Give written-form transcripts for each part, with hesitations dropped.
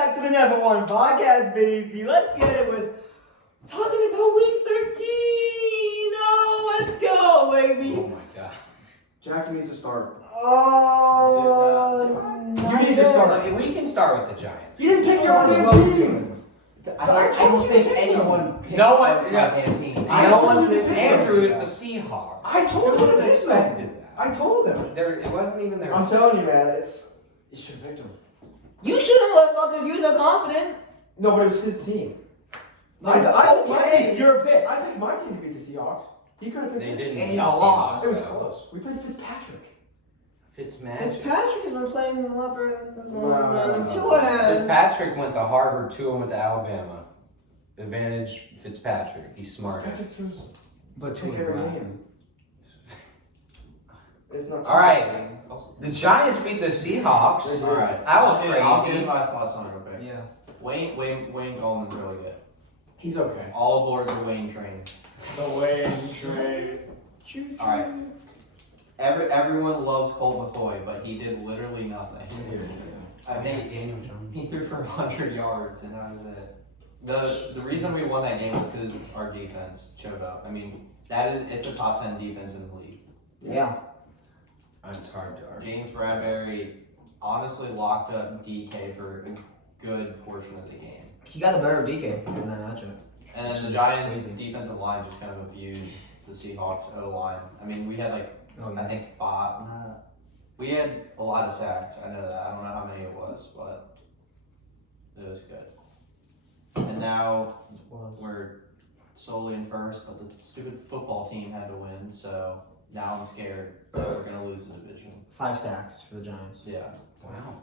back to the Never One podcast, baby. Let's get it with talking about week 13. Oh, let's go, baby. Oh my god. Jackson needs to start. Oh, You need to start. We can start with the Giants. You didn't pick your own Slow team. steaming. I don't think anyone picked No one- my yeah. damn team. I No told one him to picked pick Andrew is them. the Seahawks. I told Who him would to have pick them. expected that? I told him. It wasn't even their. I'm telling you, man. You should have picked him. You shouldn't let fuck if you were so confident. No, but it was his team. Okay, it's your pick. I picked my team to beat the Seahawks. He could have picked They his. didn't. And beat y'all the lost. It was Seahawks, so. close. We played Fitzpatrick. Fitzmagic. Fitzpatrick has been playing a lot better than Wow. Tua has. Fitzpatrick went to Harvard, Tua went to Alabama. Advantage Fitzpatrick. He's smart. Fitzpatrick throws But pick every game. If not All right. The Giants beat the Seahawks. They did. Alright. That was I'll give crazy. my thoughts on it real quick. Yeah. Wayne Gallman's really good. He's okay. All aboard the Wayne train. The Wayne train. Alright. Everyone loves Colt McCoy, but he did literally nothing. I think Daniel Jones. he threw for 100 yards, and that was it. The reason we won that game was because our defense showed up. I mean, it's a top 10 defense in the league. Yeah. It's hard to argue. James Bradbury honestly locked up DK for a good portion of the game. He got the better of DK in that matchup. And Which then the is Giants' crazy. defensive line just kind of abused the Seahawks O-line. I mean, we had I think 5. We had a lot of sacks. I know that. I don't know how many it was, but it was good. And now we're solely in first, but the stupid football team had to win, so now I'm scared that we're gonna lose the division. 5 sacks for the Giants. Yeah. Wow.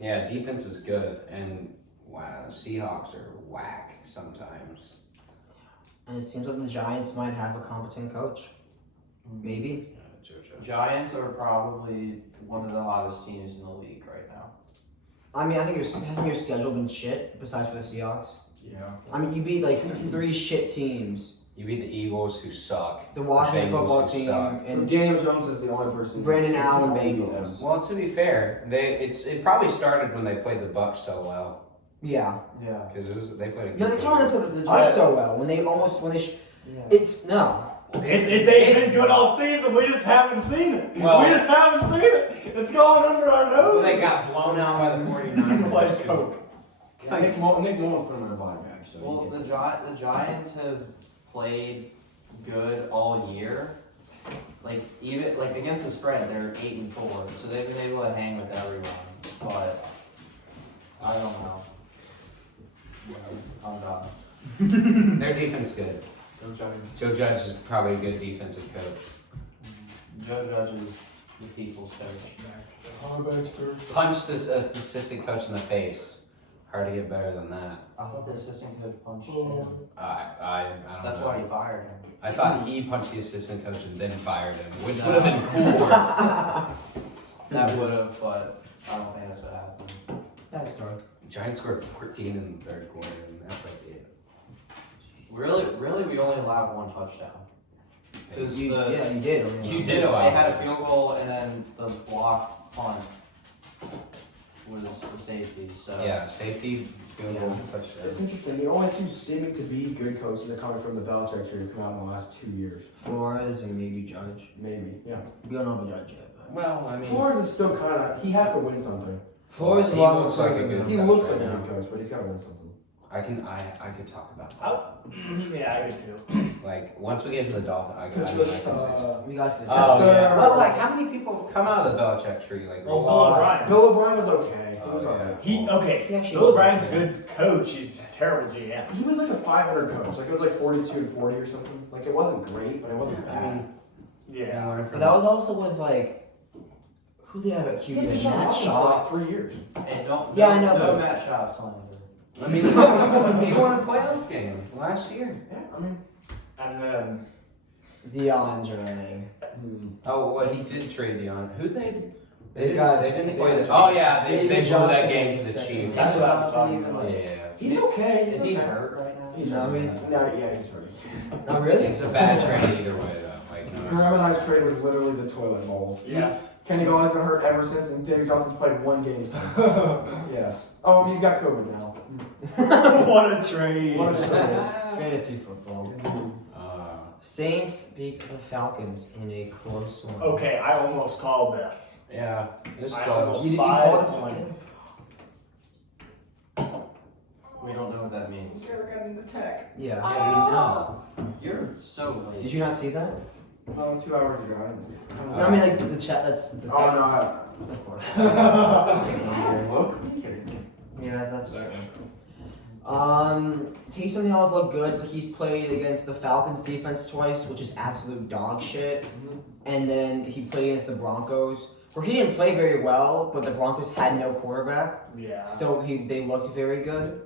Yeah, defense is good, and wow, Seahawks are whack sometimes. And it seems like the Giants might have a competent coach. Maybe. Giants are probably one of the hottest teams in the league right now. I mean, I think hasn't your schedule been shit besides for the Seahawks? Yeah. I mean, you beat like 3 shit teams. You beat the Eagles, who suck. The Washington Bengals, football who team suck. and Daniel Jones is the only person. Brandon Allen who can beat Bengals. them. Well, to be fair, it probably started when they played the Bucks so well, yeah. Yeah. because they played. A No, they good told them to play the Bucks so well when they Yeah. It's no. They've been good all season. We just haven't seen it. Well- we just haven't seen it. It's going under our nose. Well, they got blown out by the 49ers. Like Coke. Nick Mullins put him in a body bag. So Well, he the gets Giants have played good all year. Even against the spread, they're 8-4, so they've been able to hang with everyone. But I don't know. I'm done. Their defense good. Go Giants. Joe Judge is probably a good defensive coach. Joe Judge is the people's coach. Punched this assistant coach in the face. Hard to get better than that. I thought the assistant coach punched him. I don't That's know. why he fired him. I thought he punched the assistant coach and then fired him, which would have been cooler. That would have, but I don't think that's what happened. That's dark. Giants scored 14 in the third quarter, and that's like it. Really, we only allowed 1 touchdown. Because You did. You did allow They had a one. field goal and then the block punt was the safety. So Yeah, safety, field goal, touchdown. It's interesting. The only 2 seeming to be good coaches are coming from the Belichick tree who come out in the last 2 years. Flores and maybe Judge. Maybe. Yeah. We don't know about Judge yet, but Well, I mean, Flores is still kind of. He has to win something. Flores is he a lot looks more like a proven good than- He coach looks right like a now. good coach, but he's got to win something. I could talk about that. Yeah, I do too. Like, once we get to the Dolphins, I can say. We got to. Oh, sir. yeah. Well, like, how many people have come out of the Belichick tree? Like, Oh, recently? Bill O'Brien. Bill O'Brien was okay. He Oh, was yeah. alright. He He actually Bill was O'Brien's a okay. good coach. He's a terrible GM. He was like a 500 coach. Like it was like 42-40 or something. Like it wasn't great, but it wasn't I bad. mean, Yeah. learn But from that was also with like who they had at He QB. had Deshaun Matt Watson for Shaw. like 3 years. Hey, don't. Yeah, I know, No but- Matt Schaub slander. I mean, he won a playoff game last year. Yeah, I mean. And then DeAndre. Oh, well, he did trade Deion. Who they They got. They didn't play got the. Oh yeah, they David blew that Johnson game in to the second. Chiefs. that's what I was talking about. Yeah, He's okay. Is He's he okay. hurt right now? He's No, hurt. he's- No, yeah, he's hurt. Not really. it's a bad trade either way though. Like Graham and I's trade was literally the toilet bowl. Yes. Kenny Gall's been hurt ever since, and David Johnson's played one game since. Yes. Oh, he's got COVID now. What a trade. What a trade. Fantasy football. Saints beat the Falcons in a close one. Okay, I almost called this. Yeah, it was I close. almost You 5 called it? points. We don't know what that means. Yeah. Yeah, we know. You're so Did late. you not see that? Oh, 2 hours ago. I didn't see it. No, I mean like the chat. That's the text. Oh, no. Of course. Look. Yeah, that's true. Taysom Hill has looked good, but he's played against the Falcons defense twice, which is absolute dog shit. And then he played against the Broncos, where he didn't play very well, but the Broncos had no quarterback. Yeah. Still, they looked very good.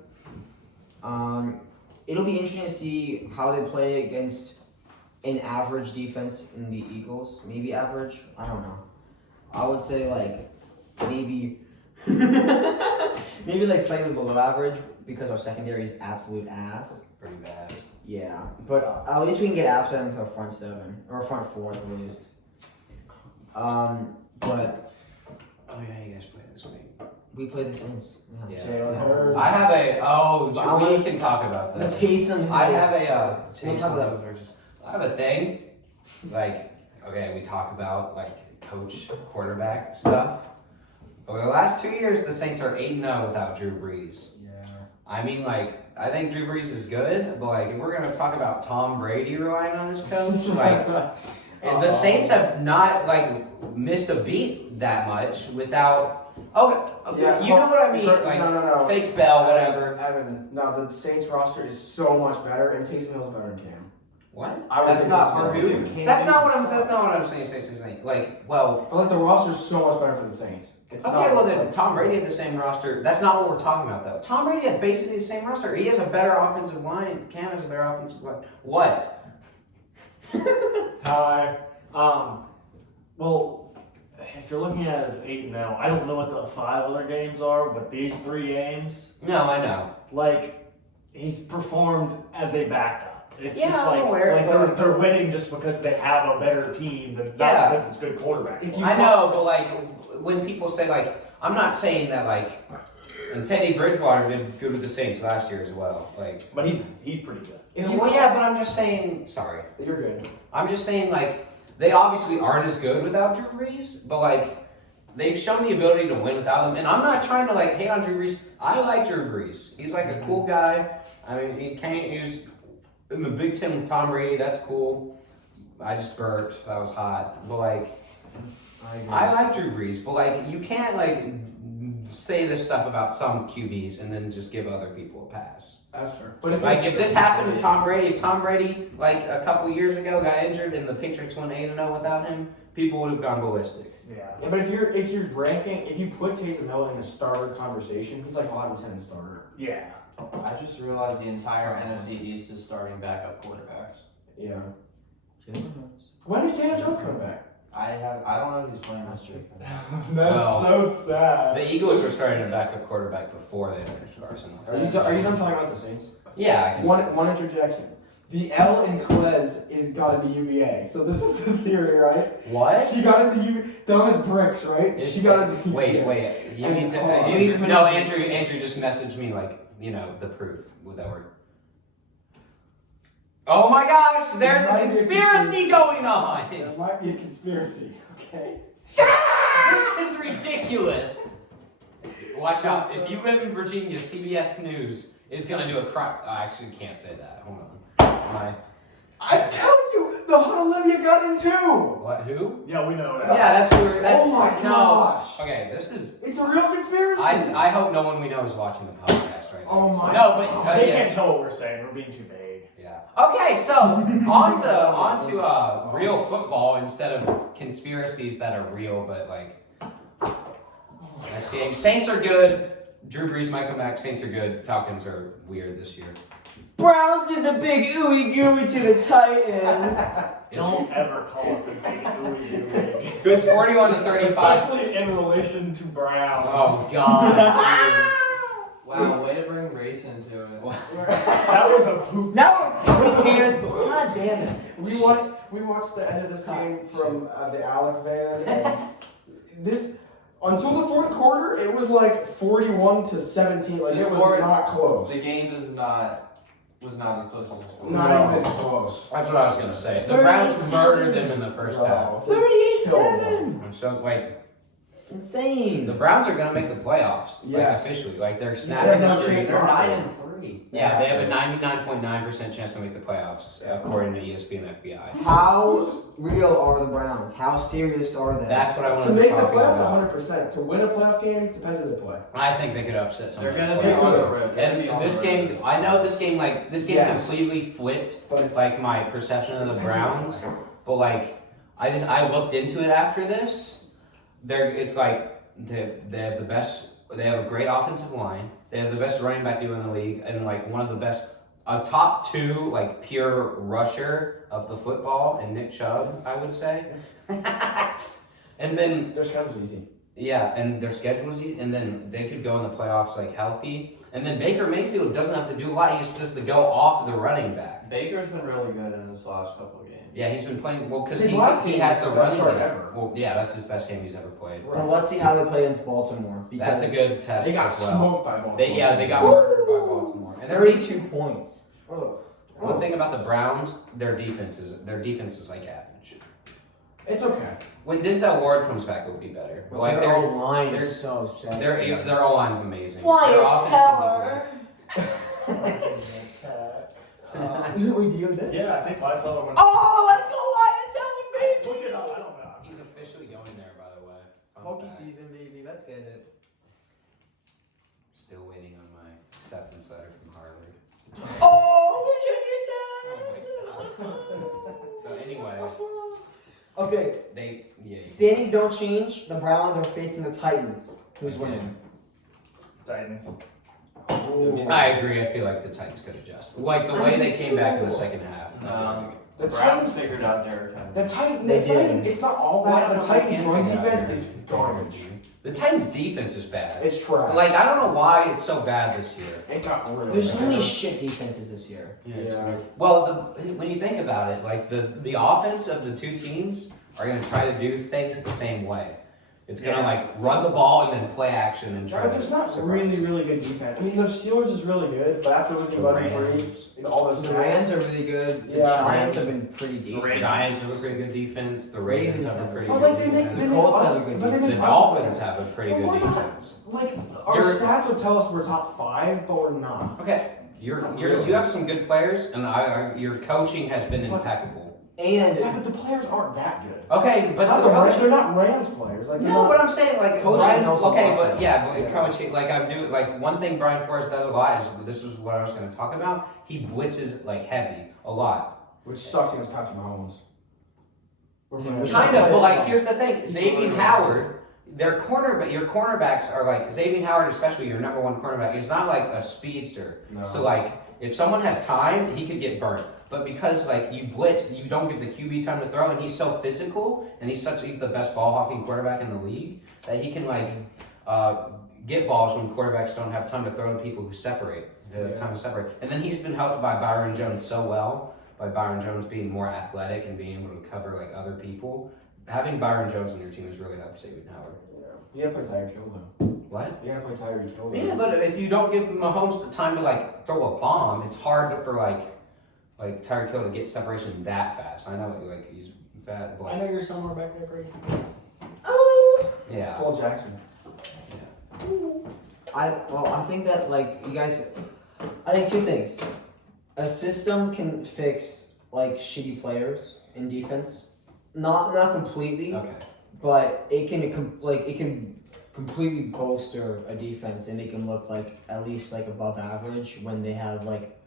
It'll be interesting to see how they play against an average defense in the Eagles. Maybe average. I don't know. I would say like maybe maybe like slightly below average because our secondary is absolute ass. Pretty bad. Yeah, but at least we can get after them for a front seven or a front four at least. But Oh yeah, you guys play this week. we play the Saints. Yeah. Jalen Hurts. I have a But I we wanna can talk about The that. Taysom Hill. I have a We'll talk about I have a thing. Like, okay, we talk about like coach quarterback stuff. Over the last 2 years, the Saints are 8-0 without Drew Brees. Yeah. I mean, like, I think Drew Brees is good, but like, if we're gonna talk about Tom Brady relying on his coach, like, and the Saints have not like missed a beat that much without. Okay, Yeah, you know what I mean? Like, no. fake Bell, whatever. Evan, no, the Saints roster is so much better, and Taysom Hill's better than Cam. What? I would That's say not Taysom who. Hill. That's not what I'm. That's not what I'm saying. Saying. Like, well. But like the roster's so much better for the Saints. It's Okay, not, well then Tom Brady had the same roster. That's not what we're talking about though. Tom Brady had basically the same roster. He has a better offensive line. Cam has a better offensive line. What? Hi. Well, if you're looking at it as 8-0, I don't know what the 5 other games are, but these 3 games, No, I know. like, he's performed as a backup. It's Yeah, just I'm like, aware, like but- they're winning just because they have a better team than not Yeah. because it's good quarterback. If play. you- I know, but like when people say like, I'm not saying that like, and Teddy Bridgewater did good with the Saints last year as well. Like, But he's pretty good. If you well, yeah, but I'm just saying. Sorry, You're good. I'm just saying like they obviously aren't as good without Drew Brees, but like they've shown the ability to win without him. And I'm not trying to like hate on Drew Brees. I like Drew Brees. He's like a cool guy. I mean, he was in the Big Ten with Tom Brady. That's cool. I just burped. That was hot. But like, I like Drew Brees. But like, you can't like say this stuff about some QBs and then just give other people a pass. That's fair. But Like if this happened to Tom Brady, if Tom Brady like a couple years ago got injured and the Patriots went 8-0 without him, people would have gone ballistic. Yeah. Yeah, but if you're ranking, if you put Taysom Hill in the starter conversation, he's like 11-10 starter. Yeah. I just realized the entire NFC East is starting backup quarterbacks. Yeah. Jalen Hurts. When is Daniel Jones coming back? I don't know if he's playing this week. That's Well, so sad. The Eagles were starting a backup quarterback before they finished Carson. Are you done talking about the Saints? Yeah, I can. One interjection. The L in Klez is got into UVA. So this is the theory, right? What? She got into UVA. Dumb as bricks, right? Is- She got into UVA. Wait. You And need to. hold on. Andrew just messaged me like, the proof with that word. Oh my gosh, there's a conspiracy going on. There might be a conspiracy, okay? This is ridiculous. Watch out. If you live in Virginia, CBS News is going to do a crime. I actually can't say that. Hold on. I'm telling you, the Hot Olivia got in too! What? Who? Yeah, we know that. Yeah, that's who we're. Oh my gosh! Okay, this is. It's a real conspiracy! I hope no one we know is watching the podcast right now. Oh my No, but God. They yeah. can't tell what we're saying. We're being too vague. Yeah. Okay, so on to real football instead of conspiracies that are real, but like next game. Saints are good. Drew Brees might come back. Saints are good. Falcons are weird this year. Browns did the big ooey gooey to the Titans. Don't ever call it the big ooey It was 41-35. Especially in relation to Brown. Oh God. Wow, way to bring race into it. That was a poop. Now we're canceled. God damn it. We we watched the end of this game from the Alec van, and this until the fourth quarter, it was like 41-17. Like The it score- was not close. The game was not as close as it's Not even close. That's what I was gonna say. The Browns murdered them in the first half. 38-7. I'm so like Insane. the Browns are gonna make the playoffs. Yes. Like officially, like they're They snapping have the no streak. chance. They're They're 9-3. Yeah, they have a 99.9% chance to make the playoffs, according to ESPN and FBI. How real are the Browns? How serious are they? That's what I wanted To to make the talk playoffs, about. 100%. To win a playoff game depends who they play. I think they could upset They're someone. gonna be They on the could. road. They're gonna be on And this the road. game, I know this game Yes. completely flipped But it's like my perception of the Browns. But like, I looked into it after this. It's like they have the best. They have a great offensive line. They have the best running back duo in the league, and like one of the best, a top two like pure rusher of the football, and Nick Chubb, I would say. And then their schedule's easy. yeah, and their schedule is easy, and then they could go in the playoffs like healthy. And then Baker Mayfield doesn't have to do a lot. He's just to go off the running back. Baker's been really good in his last couple of games. Yeah, he's been playing well because His he last he game has was the the best running start game. ever. Well, yeah, that's his best game he's ever played. Well, let's see how they play against Baltimore. Because That's a good test They got as well. smoked by Baltimore. They got murdered by Baltimore. And 32 points. one thing about the Browns, their defense is like average. It's okay. When Denzel Ward comes back, it'll be better. But Like their their whole line they're- is so sexy. their O line's amazing. Wyatt Their offense Teller. Uh, We deal with that? yeah, I think I told him. Oh, let's go Wyatt Teller, baby! Look it up. I don't know. He's officially going there, by the way. Fun Pokey fact. season, baby. Let's get it. Still waiting on my acceptance letter from Harvard. Oh, So anyway, Okay, yeah. standings don't change. The Browns are facing the Titans. Who's winning? Titans. I agree. I feel like the Titans could adjust. Like the way they came back in the second half. I feel like The Browns Titans. figured out Derrick Henry. The Titans. They It's not, did. even, it's not all Why that. don't The they Titans' can't run figure out defense is garbage. the Titans' defense is bad. It's trash. Like I don't know why it's so bad this year. It got really There's so bad. many shit defenses this year. Yeah. Well, when you think about it, like the offense of the two teams are going to try to do things the same way. It's going to like run the ball and then play action and try. But there's not really, really good defense. I mean, the Steelers is really good, but after losing Buddy Purdy and all those The Rams are really good. The Yeah. Giants have been pretty The decent. Giants have a pretty good defense. The Ravens have a pretty But good like they make, defense. they The make Colts us, have a good but they The make us Dolphins bad. have a pretty But good we're not- defense. Like our You're- stats would tell us we're top 5, but we're not. Okay, you have some good players, and your coaching has been impeccable. And Yeah, but the players aren't that good. Okay, but Not the the Rams, coaching. they're not Rams players. Like they're No, not, but I'm saying like Coaching Brian, helps a okay, lot, but though. yeah, but Yeah. coaching like I'm doing like one thing Brian Flores does a lot is this is what I was going to talk about. He blitzes like heavy a lot. which sucks against Patrick Mahomes. Kind of, but like here's the thing: Xavier Howard, your cornerbacks are like Xavier Howard, especially your number one cornerback, is not like a speedster. No. So like if someone has time, he could get burnt. But because like you blitz, you don't give the QB time to throw, and he's so physical, and he's the best ball hawking quarterback in the league that he can like get balls when quarterbacks don't have time to throw to people who separate. They have time to separate, and then he's been helped by Byron Jones so well. By Byron Jones being more athletic and being able to cover like other people, having Byron Jones on your team has really helped Xavier Howard. You gotta play Tyreek Hill though. What? You gotta play Tyreek Hill. though. Yeah, but if you don't give Mahomes the time to like throw a bomb, it's hard for like Tyreek Hill to get separation that fast. I know like he's fat, but I know you're somewhere back there, crazy. yeah. Paul Jackson. I think that like you guys, I think two things. A system can fix like shitty players in defense, not completely, Okay. but it can completely bolster a defense and make them look like at least like above average when they have like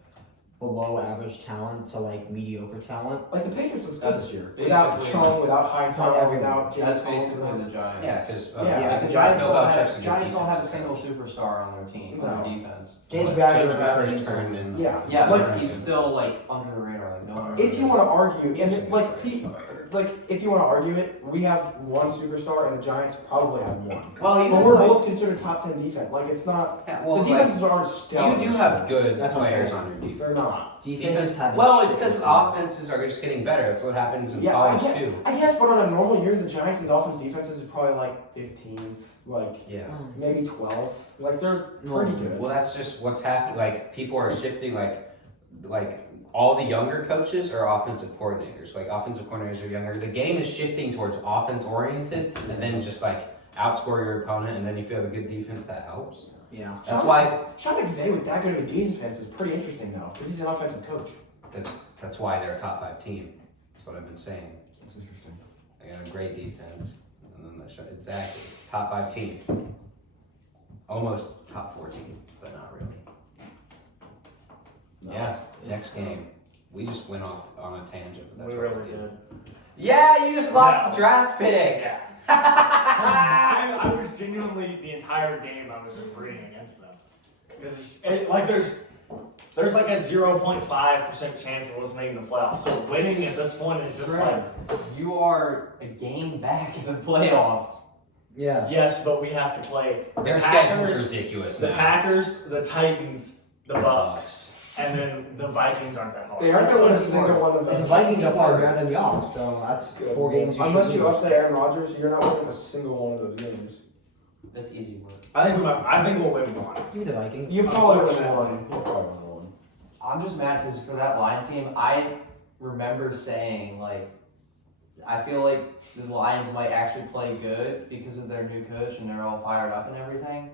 below average talent to like mediocre talent. Like the Patriots was good That's this year. basically- Without Chung, without Hightower, everyone. without James That's Conner. basically the Giants. Yeah, because Yeah, the the Giants Bill don't Belichick's have a Giants good don't have a defensive single coach. superstar on their team, on their defense. James James Bradford Bradford's turned in. Yeah. Yeah, Like, but he's still like under the radar, like no one. If you want to argue, He's a if good like player. like, if you want to argue it, we have one superstar and the Giants probably have one. Well, you But have, we're like, both considered top 10 defense. Like, it's not. yeah, well, the like, defenses aren't stellar. you do have good That's what I'm players saying. on your defense. They're not. Defenses have. Well, it's because offenses are just getting better. It's what happens in college too. I guess, but on a normal year, the Giants and Dolphins defenses are probably like 15th, like Yeah. maybe 12th. Like, they're pretty good. Well, that's just what's happening. Like people are shifting. Like all the younger coaches are offensive coordinators. Like offensive coordinators are younger. The game is shifting towards offense oriented, and then just like outscore your opponent. And then if you have a good defense, that helps. Yeah. That's why. Sean McVay with that good of a defense is pretty interesting, though, because he's an offensive coach. That's why they're a top 5 team. That's what I've been saying. That's interesting. They got a great defense, and then exactly top 5 team. Almost top 4 team, but not really. Yeah, next game. We just went off on a tangent, but that's We what really we did. did. Yeah, you just lost No. the draft pick. Yeah. I was genuinely the entire game I was just rooting against them because like there's like a 0.5% chance of us making the playoffs. So winning at this point is just Right. You are a game back in the playoffs. Yeah. yes, but we have to play the Their Packers, schedule's ridiculous the now. Packers, the Titans, the Bucks, and then the Vikings aren't that hard. They aren't going to win a single one of those. The Vikings are probably better than y'all, so that's 4 games you Unless should you lose. upset Aaron Rodgers, you're not winning a single one of those games. That's easy work. I think we'll win one. Give me the Vikings. You probably win Unfortunately. one. You'll probably win one. I'm just mad because for that Lions game, I remember saying, like, I feel like the Lions might actually play good because of their new coach and they're all fired up and everything.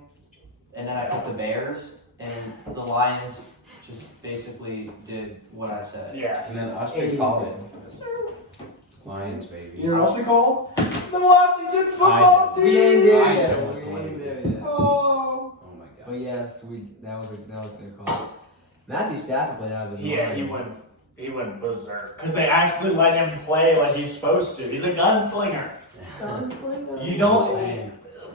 And then I put the Bears, and the Lions just basically did what I said. Yes. And then Usher called it. Lions, baby. You know what else we call? The Washington football team! We ain't there I yet. should was the We one ain't who there did. yet. Oh! Oh my god. But yes, that was a good call. Matthew Stafford played out of his Yeah, mind. he went berserk because they actually let him play like he's supposed to. He's a gunslinger. You don't.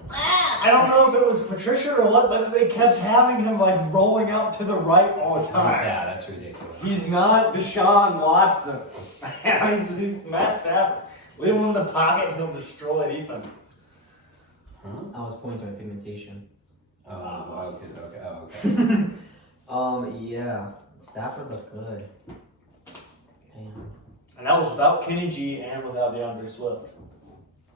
I don't know if it was Patricia or what, but they kept having him like rolling out to the right all the time. Yeah, that's ridiculous. He's not Deshaun Watson. he's Matt Stafford. Leave him in the pocket and he'll destroy defenses. I was pointing to my pigmentation. Oh, okay. Yeah. Stafford looked good. Man. And that was without Kenny G and without DeAndre Swift.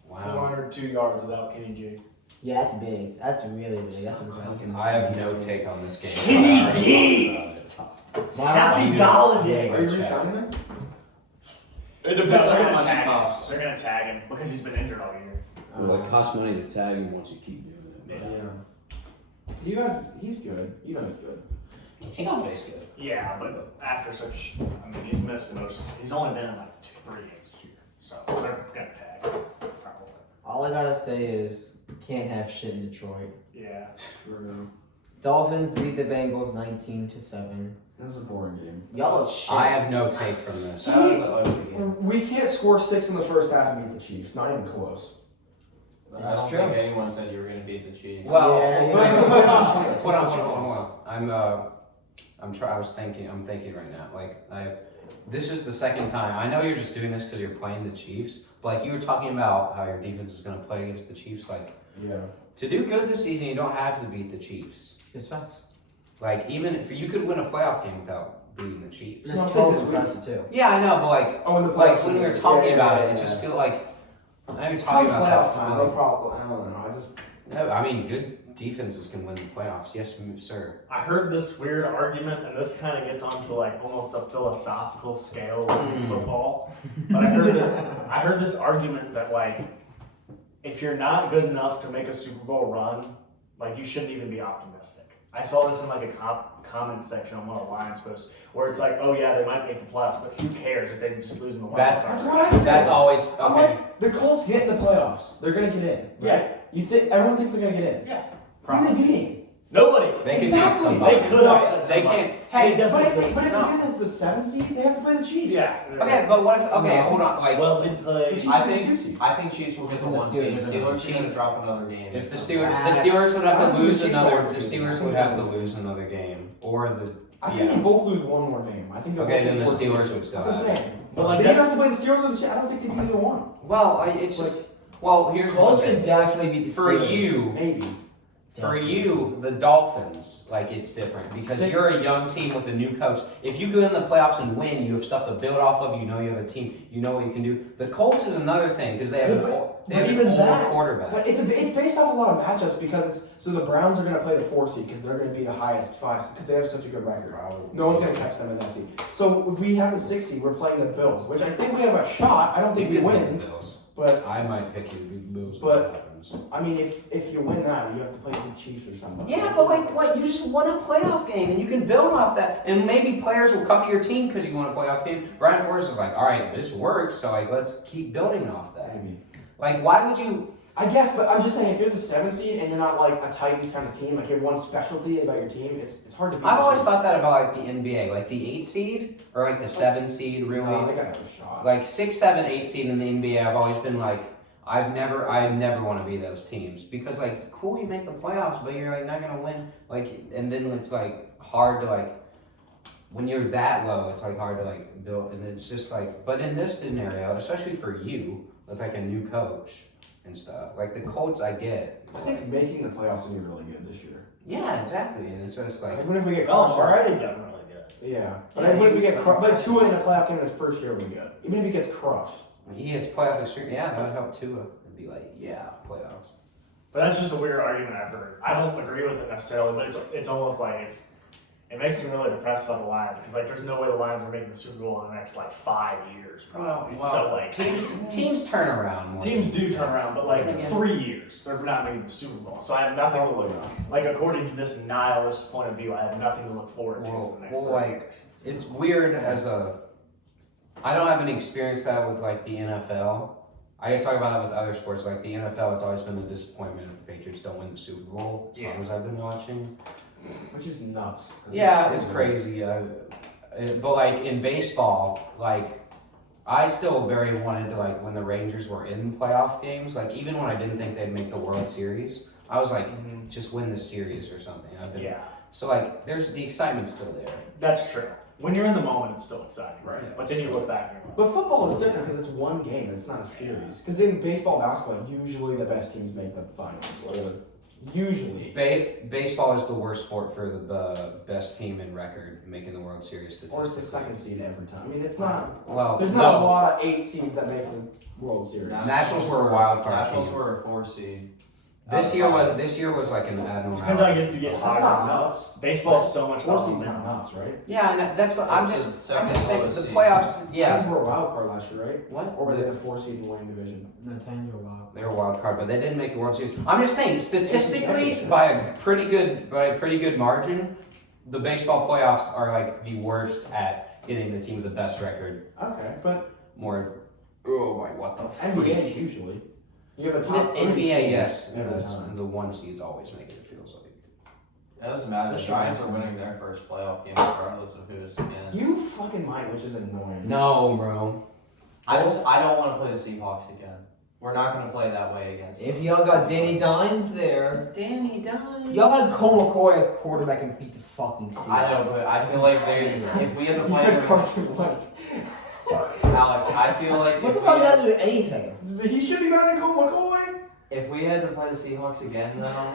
Wow. 402 yards without Kenny G. Yeah, that's big. That's really big. That's impressive. I have no take on this game. Kenny G! Happy Galladay. Are you resigning there? It depends. Depends on They're how gonna much it tag him. costs. They're gonna tag him because he's been injured all year. Well, it costs money to tag him once you keep doing it. Yeah. You guys, he's good. You know he's good. Galladay good. Yeah, but after such, I mean, he's missed most. He's only been in like 3 games this year, so they're gonna tag him, probably. All I gotta say is, can't have shit in Detroit. Yeah. True. Dolphins beat the Bengals 19-7. This is a boring game. Y'all look shit. I have no take from this. That was an ugly game. We can't score 6 in the first half and beat the Chiefs. Not even close. I don't think anyone said you were going to beat the Chiefs. Well, Yeah, hold on. I'm thinking right now. This is the second time. I know you're just doing this because you're playing the Chiefs, but like you were talking about how your defense is going to play against the Chiefs. Like Yeah. to do good this season, you don't have to beat the Chiefs. It's facts. Like even if you could win a playoff game without beating the Chiefs. This I'm is saying this week. impressive too. Yeah, I know, but like Oh, in the playoffs. like when we were talking about it, it just feel like I know you're Come talking about playoff that. time, but, no problem. I don't know. I just. no, I mean good defenses can win the playoffs. Yes, sir. I heard this weird argument, and this kind of gets onto like almost a philosophical scale of football. But I heard this argument that like, if you're not good enough to make a Super Bowl run, like you shouldn't even be optimistic. I saw this in like a comment section on one of the Lions posts, where it's like, oh yeah, they might make the playoffs, but who cares if they just lose in the wild That's- card? That's what I said. That's always I'm okay. like, the Colts get in the playoffs. They're gonna get in. Right? Yeah. You think everyone thinks they're gonna get in? Yeah. Who are they beating? Nobody. They can Exactly. beat somebody. They could upset They somebody. can't. Hey, But if they no. win as the 7th seed, they have to play the Chiefs. Yeah. Okay, but what if? Okay, No. hold on. Like, Well, they play. Chiefs I are the 2 think seed. Chiefs will get the And the 1 seed. Steelers are gonna- Steelers are going to drop another game. if the Facts. Steelers would have I to don't think lose the Chiefs another, are the defeated. Steelers would have to lose another game, or the I think they both lose one more game. I think they'll Okay, both then the lose 14. Steelers would still That's what I'm have it. saying. But like They either that's, have to play the Steelers or the Chiefs. I don't think they do either one. Well, it's just well. Here's one Colts thing. could definitely beat the For Steelers. you, Maybe. For you, the Dolphins, like it's different because you're a young team with a new coach. If you go in the playoffs and win, you have stuff to build off of. You know you have a team. You know what you can do. The Colts is another thing because they have an older quarterback. But it's based off a lot of matchups because the Browns are going to play the 4 seed because they're going to be the highest 5 because they have such a good record. No one's going to catch them in that seed. So if we have the 6 seed, we're playing the Bills, which I think we have a shot. I don't think we You could win, beat the Bills. but I might pick you to beat the Bills. But- I mean, if you win that, you have to play the Chiefs or something. Yeah, but like what? You just won a playoff game, and you can build off that. And maybe players will come to your team because you won a playoff game. Brian Flores is like, all right, this works, so like let's keep building off that. Maybe. Like, why would you? I guess, but I'm just saying, if you're the 7 seed and you're not like a Titans kind of team, like you have one specialty about your team, it's hard to beat. I've the always Chiefs. thought that about like the NBA, like the 8 seed or like the 7 seed, really. No, they got no shot. Like 6, 7, 8 seed in the NBA. I've always been like, I never want to be those teams because like, cool, you make the playoffs, but you're like not gonna win. Like, and then it's like hard to like. When you're that low, it's like hard to like build, and it's just like. But in this scenario, especially for you with like a new coach and stuff, like the Colts, I get. I think making the playoffs will be really good this year. Yeah, exactly, and it's just like. Even if we get well, crushed, already done really good. yeah. But even if we get crushed, like Tua in a playoff game in his first year would be good. Even if he gets crushed. He has playoff experience. Yeah, that would help too. It'd be like, yeah, playoffs. But that's just a weird argument I've heard. I don't agree with it necessarily, but it's almost like it makes me really depressed about the Lions because like there's no way the Lions are making the Super Bowl in the next like 5 years. Probably. So like Teams turn around. More teams do turn around, but like Again. 3 years they're not making the Super Bowl. So I have nothing to look like according to this nihilist point of view. I have nothing to look forward to for the next 30 years. It's weird as a. I don't have any experience that with like the NFL. I can talk about it with other sports like the NFL. It's always been a disappointment if the Patriots don't win the Super Bowl. As long as I've been watching. Which is nuts. 'Cause Yeah, it's crazy. But like in baseball, like I still very wanted to like when the Rangers were in playoff games. Like even when I didn't think they'd make the World Series, I was like, just win this series or something. Yeah, So like, there's the excitement's still there. that's true. When you're in the moment, it's still exciting. Right. But then you look back and you're like, But football is different because it's one game. It's not a series. Because in baseball, basketball, usually the best teams make the finals. Usually. Baseball is the worst sport for the best team in record making the World Series. Or it's the second seed every time. I mean, it's not. Well, There's not a no. lot of 8 seeds that make the World Series. Nationals were a wild card Nationals team. were a 4 seed. This year was like an abnormal. depends on if you get That's hot not or not. nuts. Baseball's so much 4 fun. seeds not nuts, right? Yeah, and that's what I'm That's just. the I'm just second saying lowest the seed. playoffs. Yeah. Titans were a wild card last year, right? What? Or were they the 4 seed in the winning division? No, Titans are wild. They were a wild card, but they didn't make the World Series. I'm just saying, statistically, by a pretty good margin, the baseball playoffs are like the worst at getting the team with the best record. Okay, but More. Oh my, what the NBA freak? usually. You have a The top 3 NBA, seed yes, every that's- time. the 1 seeds always make it. It feels like. It doesn't matter. The Especially Giants are when- winning their first playoff game regardless of who's in. You fucking might, which is annoying. No, bro. I don't want to play the Seahawks again. We're not going to play that way against them. If y'all got Danny Dimes there, Danny Dimes. y'all had Cole McCoy as quarterback and beat the fucking Seahawks. I know, but I feel like if we had to You play had them, Carson Wentz. Alex, I feel like What if the we, fuck does that had, do to anything? He should be better than Colt McCoy. if we had to play the Seahawks again, though,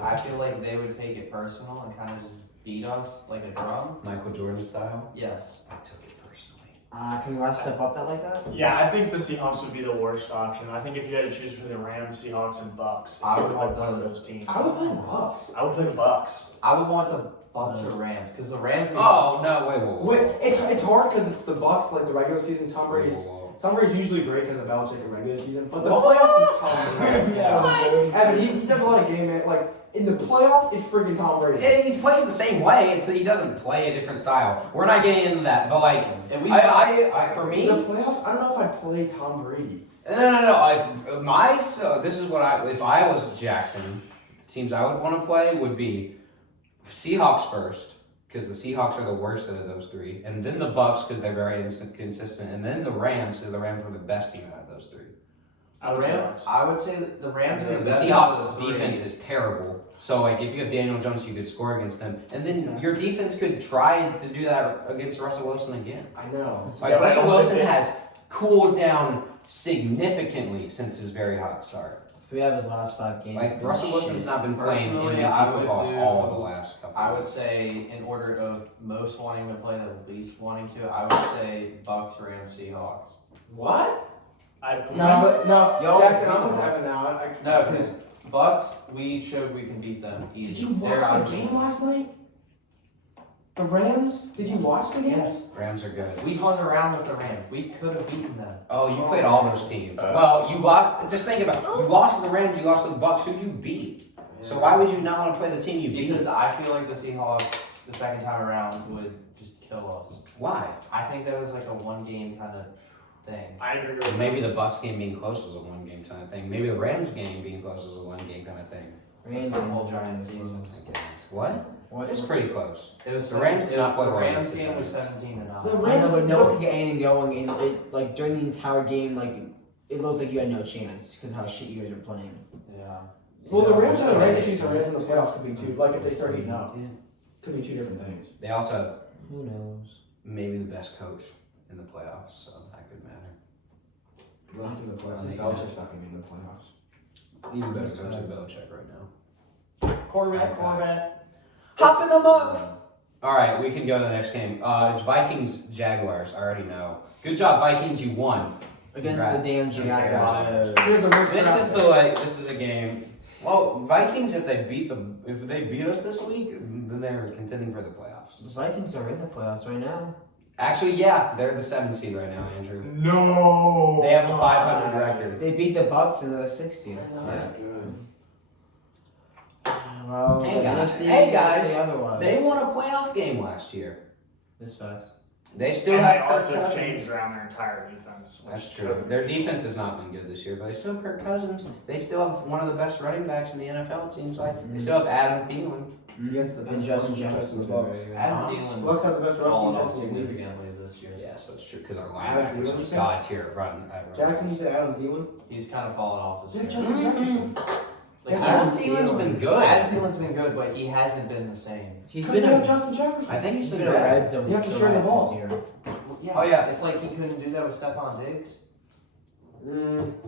I feel like they would take it personal and kind of just beat us like a drum. Michael Jordan style. Yes. I took it personally. Can you guys step up that like that? Yeah, I think the Seahawks would be the worst option. I think if you had to choose between the Rams, Seahawks, and Bucks, I I would would want pick one of the- those teams. I would play the Bucks. I would play the Bucks. I would want the Bucks or Rams because the Rams. Oh no! Wait. Wait, it's hard because it's the Bucks, like the regular season. Tom Brady's Whoa. Tom Brady's usually great because of Belichick in regular season, but the What? playoffs is Tom Brady. Yeah. Evan, he does a lot of game man. Like in the playoff, is freaking Tom Brady. He plays the same way. It's he doesn't play a different style. We're not getting into that, but like, And we I for me, The playoffs, I don't know if I play Tom Brady. no. So this is what if I was Jackson, the teams I would want to play would be Seahawks first because the Seahawks are the worst of those 3, and then the Bucks because they're very inconsistent, and then the Rams because the Rams were the best team out of those 3. I would say Rams. Bucks. I would say that the Rams are the The best. out of Seahawks the 3. defense is terrible. So like if you have Daniel Jones, you could score against them, and then your defense could try to do that against Russell Wilson again. I know. Like Yeah, but I Russell don't Wilson think they- has cooled down significantly since his very hot start. 3 out of his last 5 games. Like Russell Wilson's not been playing Personally, MVP I would football do- all the last couple. I would years. say, in order of most wanting to play to least wanting to, I would say Bucks, Rams, Seahawks. What? I No, but no, Y'all Jackson, beat I'm the with Bucks. Evan now. No, because Bucks, we showed we can beat them easy. Did you watch the game last night? The Rams? Did you watch the game? Yes. Rams are good. We hung around with the Rams. We could have beaten them. Oh, you played all those teams. Well, you lost. Just think about it. You lost to the Rams. You lost to the Bucks. Who'd you beat? So why would you not want to play the team you beat? Because I feel like the Seahawks, the second time around, would just kill us. Why? I think that was like a one-game kind of thing. I agree with Maybe the Bucks game being close was a one-game kind of thing. Maybe the Rams game being close was a one-game kind of thing. Rams the whole and giant Giants. season. I guess. What? What? It's pretty close. It was The Rams did not play the well Rams against the game was Giants. 17-9. The I know, Rams, but no one could get anything going, and it, like during the entire game, like it looked like you had no chance because how shit you guys were playing. Yeah. well, the Rams and the So- Rams Chiefs and Rams in the playoffs could be two. Like if they start heating up, could be two different things. They also have Who knows? maybe the best coach in the playoffs, so that could matter. We'll have to in the playoffs. Yeah. Belichick's not gonna be in the playoffs. He's a better coach than Belichick right now. Corvette. Hopping them up. All right, we can go to the next game. It's Vikings Jaguars. I already know. Good job, Vikings. You won. Against Congrats. the damn Jaguars. Here's a worst This draft is pick. the like. This is a game. Well, Vikings. If they beat us this week, then they're contending for the playoffs. The Vikings are in the playoffs right now. Actually, yeah, they're the 7th seed right now, Andrew. No. They have a 500 record. They beat the Bucks in the 6th seed. Yeah. Good. Well, Hey, the guys. NFC Hey, would guys. say otherwise. They won a playoff game last year. This fast. They still And have they Kirk also Cousins. changed around their entire defense. which That's true. took- Their defense has not been good this year, but they still have Kirk Cousins. They still have one of the best running backs in the NFL, it seems like. They still have Adam Thielen. Against the And best Justin rushing defense in Jefferson. the Bucks. Adam Uh-huh. Thielen Bucks have the best rushing fallen off defense in the league. significantly this year. Yes, that's true, because our Adam linebackers Thielen, are you said? god tier run. Jackson, you said Adam Thielen? He's kind of fallen off this Dude, year. Justin Jefferson. Like, Adam Thielen's been good. Adam Thielen's been good, but he hasn't been the same. He's Because been they a, have Justin Jefferson. I think he's he's been been a bad. red zone. You have to for share the Rams ball. this year. Yeah. Oh, yeah. It's like he couldn't do that with Stephon Diggs.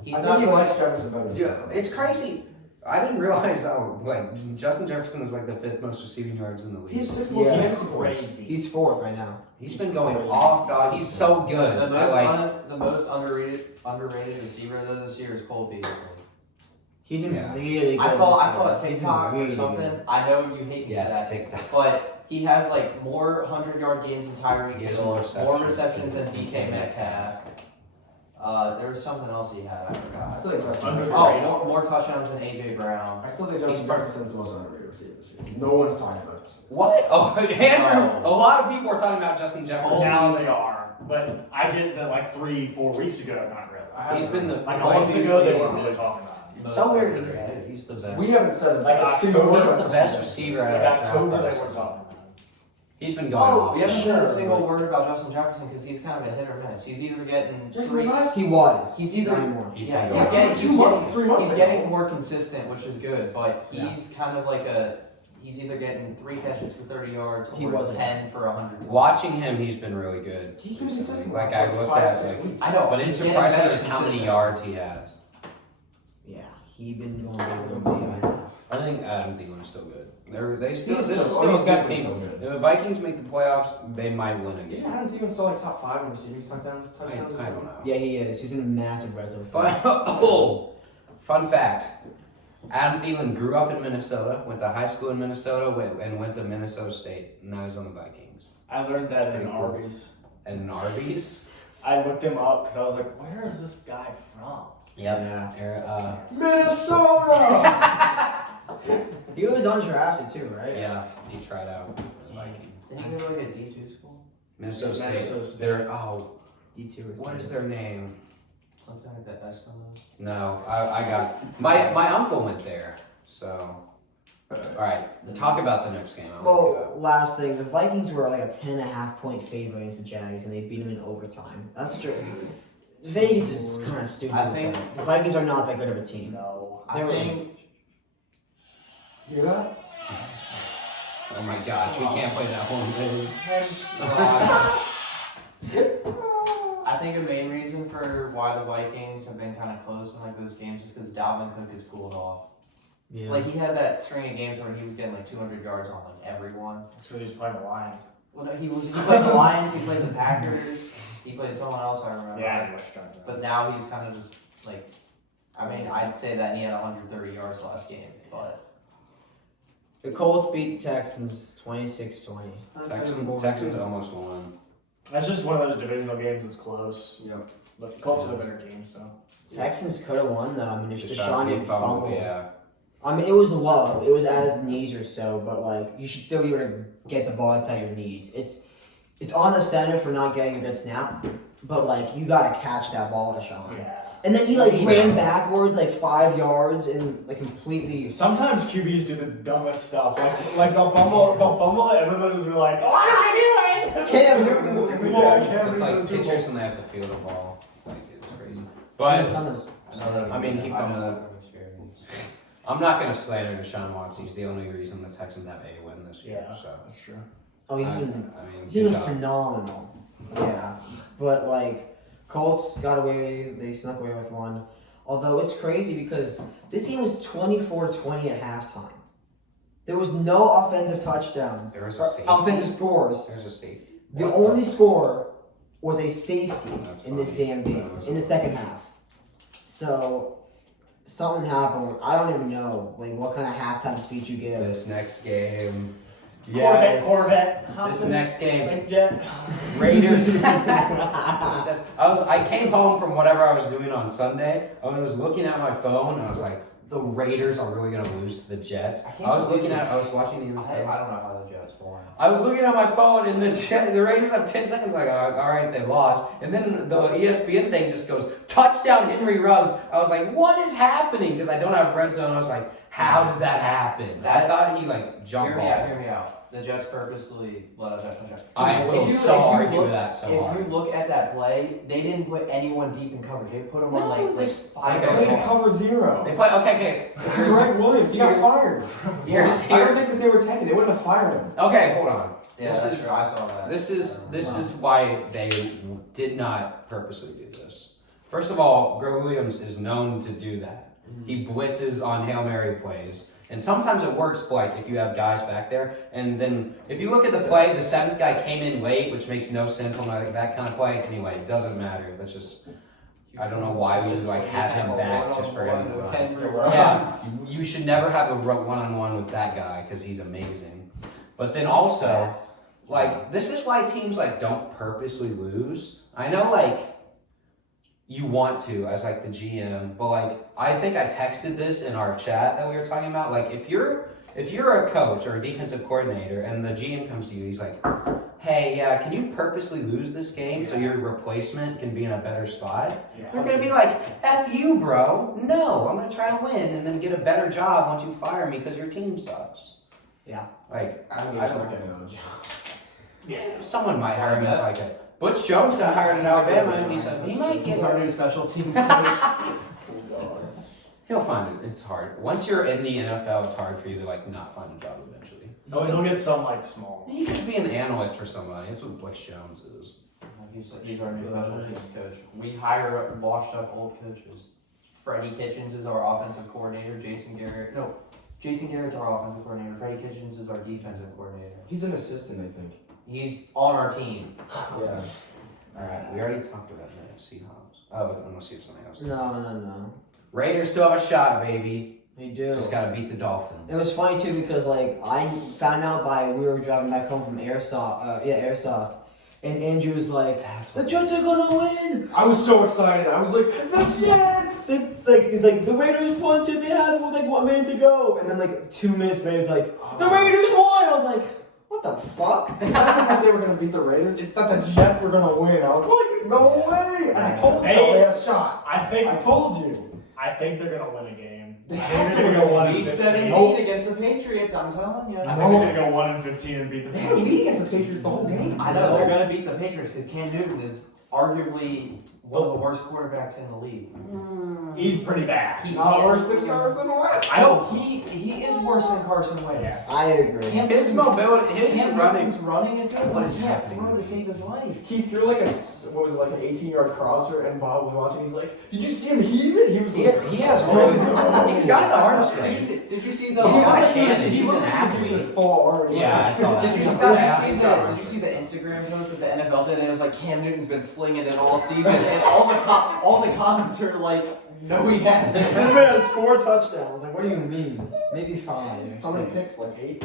He's I not think he good. likes Jefferson better than Yeah, Jefferson. it's crazy. I didn't realize how, like, Justin Jefferson is like the 5th most receiving yards in the league. He's 6th most Yeah. fantasy points. Crazy. He's 4th right now. He's been going off, dog. He's so good. The I most, like, the most underrated receiver though this year is Cole Beasley. He's been Yeah. really good. I saw this a year. He's been TikTok really or something. good. I know you hate me for yes, that, TikTok. but he has like more 100-yard games than Tyreek He has Hill, more more receptions receptions than DK Metcalf. There was something else he had. I I forgot. still think Justin Under- Jefferson. Oh, more touchdowns than AJ Brown. I still think Justin He's Jefferson's the most underrated receiver this year. No one's talking about Justin. What? Oh, Andrew, Oh. a lot of people are talking about Justin Jefferson. Now they are, but I get that like 3-4 weeks ago, not really. He's been the Like a month ago, they weren't really talking about it. It's so weird. He's the best. We haven't said Like a single October, word He's about the Justin best Jefferson. receiver out Like of that October, draft they class. weren't talking about it. He's been going Oh, off. We haven't Sure, said a single but- word about Justin Jefferson because he's kind of a hit or miss. He's either getting Jason, three. last He was. He's either- Not anymore. He's Yeah, been Yeah, going for off. getting- 2 months, 3 months He's ago. getting more consistent, which is good, but he's kind of like he's either getting 3 catches for 30 yards He or wasn't. 10 for 100. Watching him, he's been really good. He's been recently. consistent. Like last, I looked 5, at, 6 like, weeks. I know, but it he's getting surprised me better just how many consistent. yards he has. Yeah, he been going really. I think Adam Thielen's still good. They still. He's This is still- still a he's good definitely team. still good. If the Vikings make the playoffs, they might win Isn't again. Adam Thielen still like top 5 in receiving touchdowns? I don't know. Yeah, he is. He's in a massive red zone. Fun fact. Adam Thielen grew up in Minnesota, went to high school in Minnesota, and went to Minnesota State. And now he's on the Vikings. I learned that in Pretty cool. Arby's. And in Arby's. I looked him up because I was like, where is this guy from? Yeah. Minnesota! He was undrafted too, right? Yeah, he tried out for the Vikings. Didn't he go to like a D2 school? Minnesota State. Minnesota State. They're, D2. what is their name? Something like that Eskimos. No, I got my uncle went there. So, all right, talk about the next game. Well, last thing, the Vikings were like a 10.5-point favorite against the Jags, and they beat them in overtime. That's such a Vegas is kind of stupid. I with think- that. The Vikings are not that good of a team. No. I They were- think Hear that? Oh my gosh, we can't play that one, baby. I think a main reason for why the Vikings have been kind of close in like those games is because Dalvin Cook has cooled off. Yeah. Like he had that string of games where he was getting like 200 yards on like everyone. It's because he's playing the Lions. Well, no, he played the Lions, he played the Packers, he played someone else I remember. Yeah, he was trying to. But now he's kind of just like, I mean, I'd say that he had 130 yards last game, but The Colts beat the Texans 26-20. Texans almost won. That's just one of those divisional games that's close. Yep. But the Colts are the better team, so. Texans could have won though. I mean, if Just Deshaun didn't fumble. yeah. I mean, it was low. It was at his knees or so, but like you should still be able to get the ball outside your knees. It's on the center for not getting a good snap, but like you gotta catch that ball, Deshaun. Yeah. And then he like ran backwards like 5 yards and like completely. Sometimes QBs do the dumbest stuff. Like they'll fumble it, and then they'll just be like, "What am I doing?" Cam Newton in the Super Bowl. Yeah, It's Cam like Newton in the Super pitchers Bowl. when they have to field the ball. Like, it's crazy. But I mean, he I know fumbled. that from experience. I'm not going to slander Deshaun Watson. He's the only reason the Texans have a win this year. Yeah, So, that's true. Oh, he's I in. mean, He good was job. phenomenal. Yeah, but like Colts got away. They snuck away with one. Although it's crazy because this game was 24-20 at halftime. There was no offensive touchdowns. There was a or safety. offensive scores. There's a safety. The only score was a safety That's in this funny. damn game in the second half. So something happened. I don't even know like what kind of halftime speech you give. This next game. Corvette. This next game. Like jet. Raiders. I came home from whatever I was doing on Sunday. I was looking at my phone and I was like, the Raiders are really gonna lose to the Jets. I was watching the I NFL. don't know how the Jets won. I was looking at my phone and the Raiders have 10 seconds. Like, all right, they lost. And then the ESPN thing just goes touchdown Henry Ruggs. I was like, what is happening? Because I don't have red zone. I was like, how did that happen? I thought he like jumped off. Hear me out. The Jets purposely let us touchdown. I will If you argue look- that so If hard. you look at that play, they didn't put anyone deep in coverage. They put them on No, like they- 5 okay, They yards. didn't cover zero. They play. Okay. It's Greg Williams. He got Here's- fired. Here's I don't think that they were tanking. They wouldn't have fired him. Okay, hold on. Yeah, This that's is- true. I saw that. This is why they did not purposely do this. First of all, Greg Williams is known to do that. He blitzes on Hail Mary plays. And sometimes it works, but like if you have guys back there. And then if you look at the play, the 7th guy came in late, which makes no sense on like that kind of play. Anyway, it doesn't matter. Let's just I don't know why we would like have him back just for him to run. Yeah, you should never have a one-on-one with that guy because he's amazing. But then also, like, this is why teams like don't purposely lose. I know like you want to as like the GM, but like I think I texted this in our chat that we were talking about. Like if you're a coach or a defensive coordinator and the GM comes to you, he's like, hey, yeah, can you purposely lose this game so your replacement can be in a better spot? They're gonna be like, F you, bro. No, I'm gonna try to win and then get a better job once you fire me because your team sucks. Yeah. Like I don't I think don't- he's getting another job. yeah, someone might hire him as like a Butch Jones got hired in Alabama and he said he might get He's our new special teams coach. he'll find it. It's hard. Once you're in the NFL, it's hard for you to like not find a job eventually. He'll get some like small. You could be an analyst for somebody. That's what Butch Jones is. He's our new special teams coach. We hire washed up old coaches. Freddie Kitchens is our offensive coordinator. Jason Garrett's our offensive coordinator. Freddie Kitchens is our defensive coordinator. He's an assistant, I think. He's on our team. Yeah. All right. We already talked about that. Seahawks. Oh, unless you have something else. No. Raiders still have a shot, baby. They do. Just gotta beat the Dolphins. It was funny too because like I found out we were driving back home from Airsoft, and Andrew was like, the Jets are gonna win. I was so excited. I was like, The Jets. He's like the Raiders punted. They have like 1 minute to go, and then like 2 minutes later, he's like, the Raiders won. I was like, what the fuck? it's not even that they were going to beat the Raiders. It's that the Jets were going to win. I was like, no way. And I told you Hey. they had a shot. I I told you. think they're gonna win a game. They I have think to they're win gonna a go 1 Week 15. 17 against the Patriots, I'm telling you. I think they're gonna go 1-15 and beat the They haven't Patriots. beat against the Patriots the whole game. I know they're going to beat the Patriots because Cam Newton is arguably one of the worst quarterbacks in the league. He's pretty bad. Not worse than Carson Wentz. I don't. He is worse than Carson Wentz. Yeah. I agree. His mobility, his running. running is good, but What is he can't happening? throw to save his life. He threw like an 18-yard crosser, and Bob was watching. He's like, "Did you see him heave it?" He was like, He has really. He's got an arm strength. Did you see He's got a cannon. He's an using athlete. his full arm. Yeah, I saw that. Did you He's got that. see He's got the Instagram post that the NFL did? And it was like Cam Newton's been slinging it all season, and all the comments are like, "No, he hasn't." This man has 4 touchdowns. Like, What do you mean? Maybe 5 how or many 6. picks? Like 8.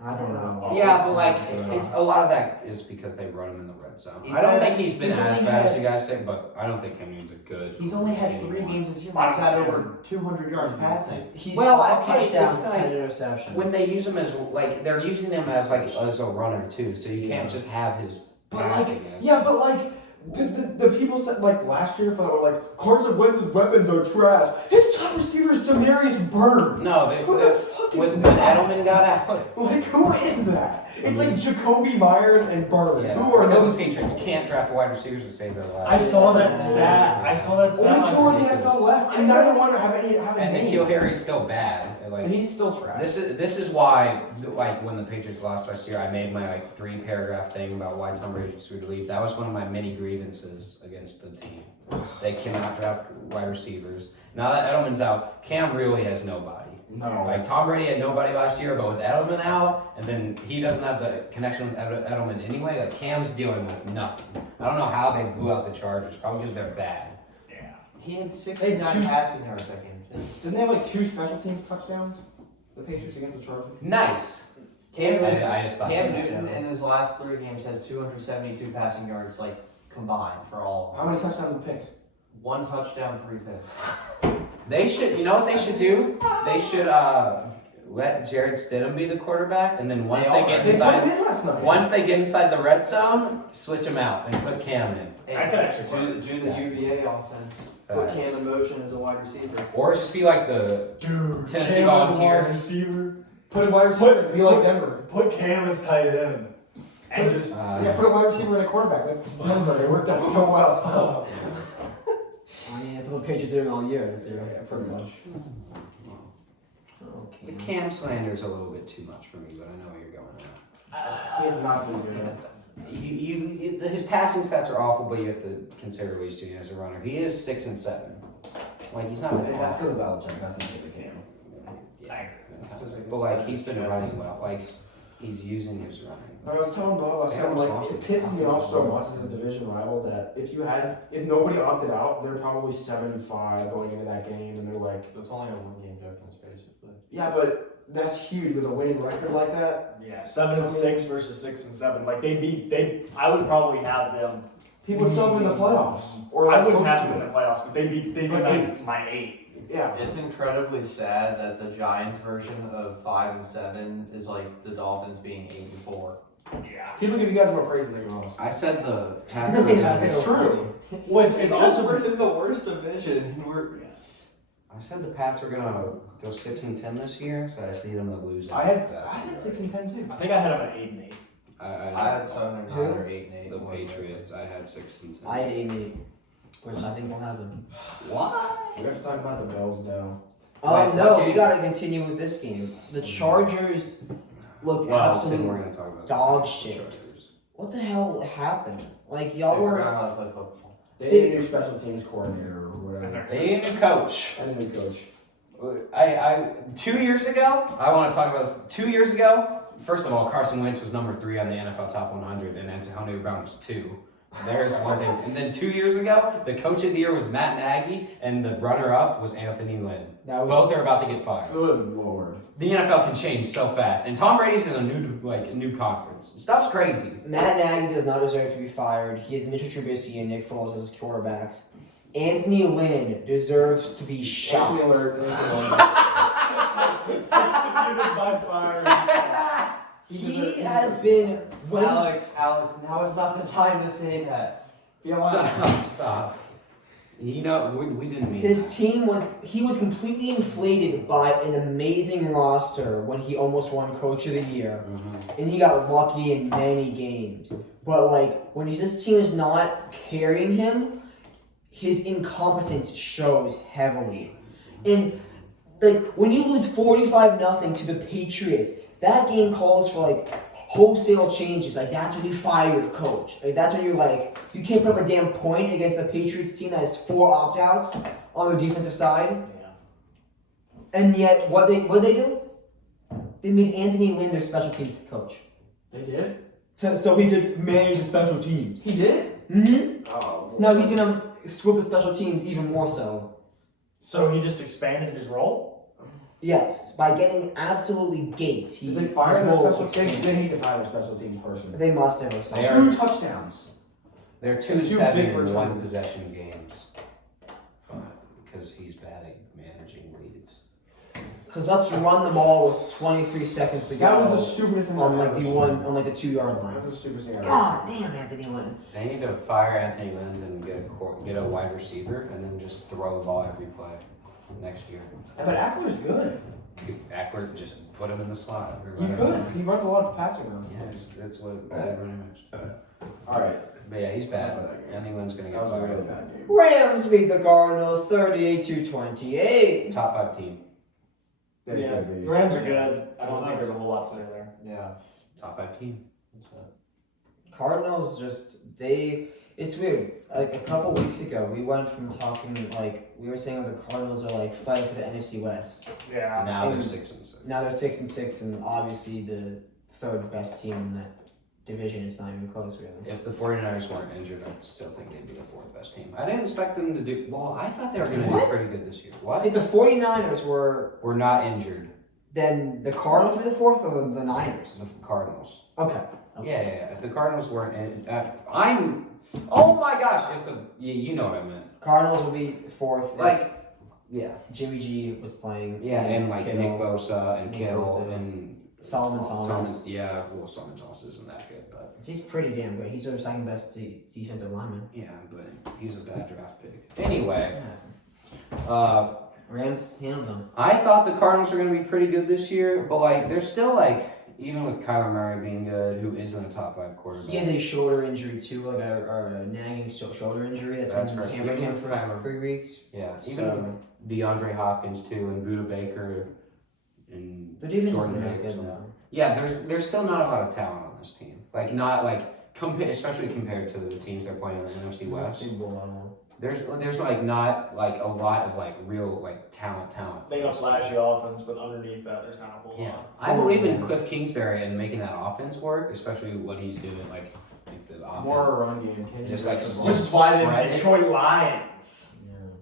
I don't know. Yeah, but like it's a lot of that is because they run him in the red zone. He's I don't had- think he's been he's as only bad as had- you guys say, but I don't think Cam Newton's a good. He's only had 3 games this year. He's had over 200 yards passing. He's Well, 5 okay, touchdowns, it's 10 like- interceptions. When they use him as like they're using him as like as a runner too, so you can't just have his But like, passing as. yeah, but like, the people said like last year for that were like Carson Wentz's weapons are trash. His top receiver is Demarius Byrd. No, Who the fuck is when that? Edelman got out. Like, who is that? It's like Jacoby Myers and Byrd. Yeah, Who are because those? the Patriots can't draft wide receivers to save their I lives. saw that stat. Only 2 in the NFL left, and neither one have any. And Nikhil Harry's still bad. Like, And he's still trash. This is why like when the Patriots lost last year, I made my like 3-paragraph thing about why Tom Brady should leave. That was one of my many grievances against the team. They cannot draft wide receivers. Now that Edelman's out, Cam really has nobody. No. Like Tom Brady had nobody last year, but with Edelman out, and then he doesn't have the connection with Edelman anyway. Like Cam's dealing with nothing. I don't know how they blew out the Chargers. Probably because they're bad. Yeah. He had They 69 had 2 passing yards that game. Didn't they have like 2 special teams touchdowns? The Patriots against the Chargers. Nice. Cam, I just thought Cam that was- Newton in his last 3 games has 272 passing yards, like combined for all. How many touchdowns and picks? 1 touchdown, 3 picks. They should. You know what they should do? They should let Jared Stidham be the quarterback, and then once they get They put him inside, in last night. once they get inside the red zone, switch him out and put Cam in. I could actually do the Exactly. UVA offense. Put Cam in motion as a wide receiver. Or just be like the Dude, Tennessee Cam as a wide Volunteers. receiver. Put a wide receiver. Be like Denver. Put Cam as tight end. And just Yeah, put a wide receiver and a quarterback. Like Denver. It worked out so well. I mean, that's what the Patriots are doing all year this year. Yeah, pretty much. the Cam slander's a little bit too much for me, but I know where you're going at. He has not been good. His passing stats are awful, but you have to consider what he's doing as a runner. He is 6 and 7. Like he's not. That's because of Belichick. That's not the Cam. But like he's been running well. Like he's using his running. But I was telling Bob, I was saying, like, it pisses me off so much as a division rival that if nobody opted out, they're probably 7-5 going into that game, and they're like, It's only a 1-game difference, basically. yeah, but that's huge with a winning record like that. yeah, 7 and 6 versus 6 and 7. Like I would probably have them. People would still have in the playoffs. Or I like wouldn't close have to them in it. the playoffs, but they'd be But my 8. Yeah. It's incredibly sad that the Giants version of 5 and 7 is like the Dolphins being 8 and 4. Yeah. People give you guys more praise than they give us. I said the Pats. were Yeah, gonna- It's true. Well, it's also in the worst division, and we're. I said the Pats were gonna go 6 and 10 this year, so I just need them to lose. I had 6 and 10 too. I think I had them at 8 and 8. I had 7 and 9 or 8 and 8. The Patriots. I had 6 and 10. I had 8, which I think will happen. What? We have to talk about the Bills now. No, we gotta continue with this game. The Chargers looked Well, then absolute we're gonna talk about dog the shit. Chargers. What the hell happened? Like They y'all were. forgot how to play football. They need a new special teams coordinator or whatever. They need a new coach. And a new coach. I 2 years ago, I want to talk about this. 2 years ago, first of all, Carson Wentz was number 3 on the NFL Top 100, and Antonio Brown was 2. There's one thing. And then 2 years ago, the coach of the year was Matt Nagy, and the runner-up was Anthony Lynn. That was Both are about to get fired. good lord. The NFL can change so fast, and Tom Brady's in a new conference. Stuff's crazy. Matt Nagy does not deserve to be fired. He has Mitchell Trubisky and Nick Foles as his quarterbacks. Anthony Lynn deserves to be shot. Anthony alert. Executed by fire. He has been. Alex, now is not the time to say that. Be Shut alive. up, stop. You know, we didn't mean His team was completely inflated by an amazing roster when he almost won Coach of the Year, and he got lucky in many games. But like when this team is not carrying him, his incompetence shows heavily. And like when you lose 45-0 to the Patriots, that game calls for like wholesale changes. Like that's when you fire your coach. Like that's when you're like, you can't put up a damn point against the Patriots team that has 4 opt-outs on their defensive side. Yeah. And yet, what they do? They made Anthony Lynn their special teams coach, They did? so he could manage the special teams. He did? Mm-hmm. Oh. So now he's gonna swoop the special teams even more so. So he just expanded his role? Yes, by getting absolutely gaped. He Did they fire his their role special teams? expanded. They need to fire their special teams person. They must have. They are- 2 touchdowns. They're And 2 2 7 big in returns. 1 possession games because he's bad at managing leads. Because let's run the ball with 23 seconds to go. That was the stupidest thing on I've like ever the seen. on like the 2-yard line. That was the stupidest thing I've ever God seen. damn, Anthony Lynn. They need to fire Anthony Lynn and get a wide receiver and then just throw the ball every play next year. Yeah, but Eckler's good. Eckler, just put him in the slot. Or He let could. him- He runs a lot of passing around. Yeah, that's what bad running backs. Alright. But yeah, he's bad. Anthony Lynn's gonna That get was a fired. really bad game. Rams beat the Cardinals 38-28. Top 5 team. They Yeah. could be. The Rams are good. I don't think there's a whole lot to say there. Yeah. Top 5 team. Cardinals it's weird. Like a couple weeks ago, we went from talking like we were saying the Cardinals are like fighting for the NFC West. Yeah. Now they're and- 6-6. Now they're 6-6, and obviously the 3rd best team in that division. It's not even close, really. If the 49ers weren't injured, I still think they'd be the 4th best team. I didn't expect them to do well. I thought they were going to do What? pretty good this year. What? If the 49ers were, We're not injured. then the Cardinals would be the 4th, or the Niners. The Cardinals. Okay. Yeah. If the Cardinals weren't in, oh my gosh! If the you know what I meant. Cardinals will be 4th. if Like, yeah, Jimmy G was playing. and like Kittle, Nick Bosa and Nick Kittle Bosa. and Solomon Thomas. Solomon Thomas isn't that good, but He's pretty damn good. He's their 2nd best defensive lineman. yeah, but he's a bad draft pick. Anyway, Rams handled them. I thought the Cardinals were going to be pretty good this year, but like they're still like even with Kyler Murray being good, who isn't a top 5 quarterback. He has a shoulder injury too, like a nagging shoulder injury that's That's been right. hammering him for Kyler. 3 weeks. Yeah, even So DeAndre Hopkins too, and Buda Baker, and the defense Jordan isn't that Davis. good though. Yeah, there's still not a lot of talent on this team. Like not like especially compared to the teams they're playing in the NFC West. Super Bowl level. There's like not like a lot of like real like talent. They got flashy offense, but underneath that, there's not a whole Yeah, lot. I believe in Cliff Kingsbury and making that offense work, especially what he's doing like the offense. More run game. Can't Just just like the just ball. Just why spread the it. Detroit Lions.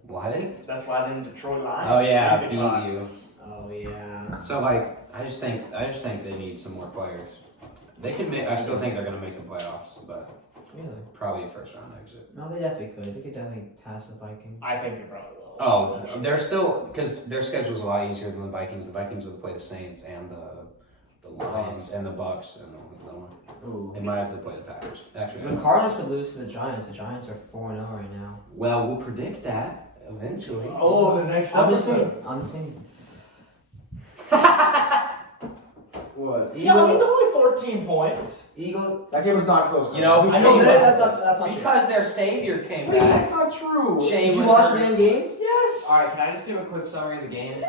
What? That's why the Detroit Lions. Oh yeah, Big beat you. Lions. Oh yeah. So like, I just think they need some more players. They can make. I still think they're gonna make the playoffs, but Really? probably a first round exit. No, they definitely could. They could definitely pass the Vikings. I think they probably will. Oh, they're still because their schedule's a lot easier than the Vikings. The Vikings would play the Saints and the Lions and the Bucks and Ooh. they might have to play the Packers. Actually, The Cardinals could lose to the Giants. The Giants are 4-0 right now. well, we'll predict that eventually. Oh, the next I'm just episode. saying. I'm just saying. What? Yeah, I mean, they're only 14 points. Eagle. That game was not close. You know who I know came that- back? That's not true. Because their savior came Wait, back. that's not true. Shane Did you watch the damn Hurts. game? Yes. Alright, can I just give a quick summary of the game?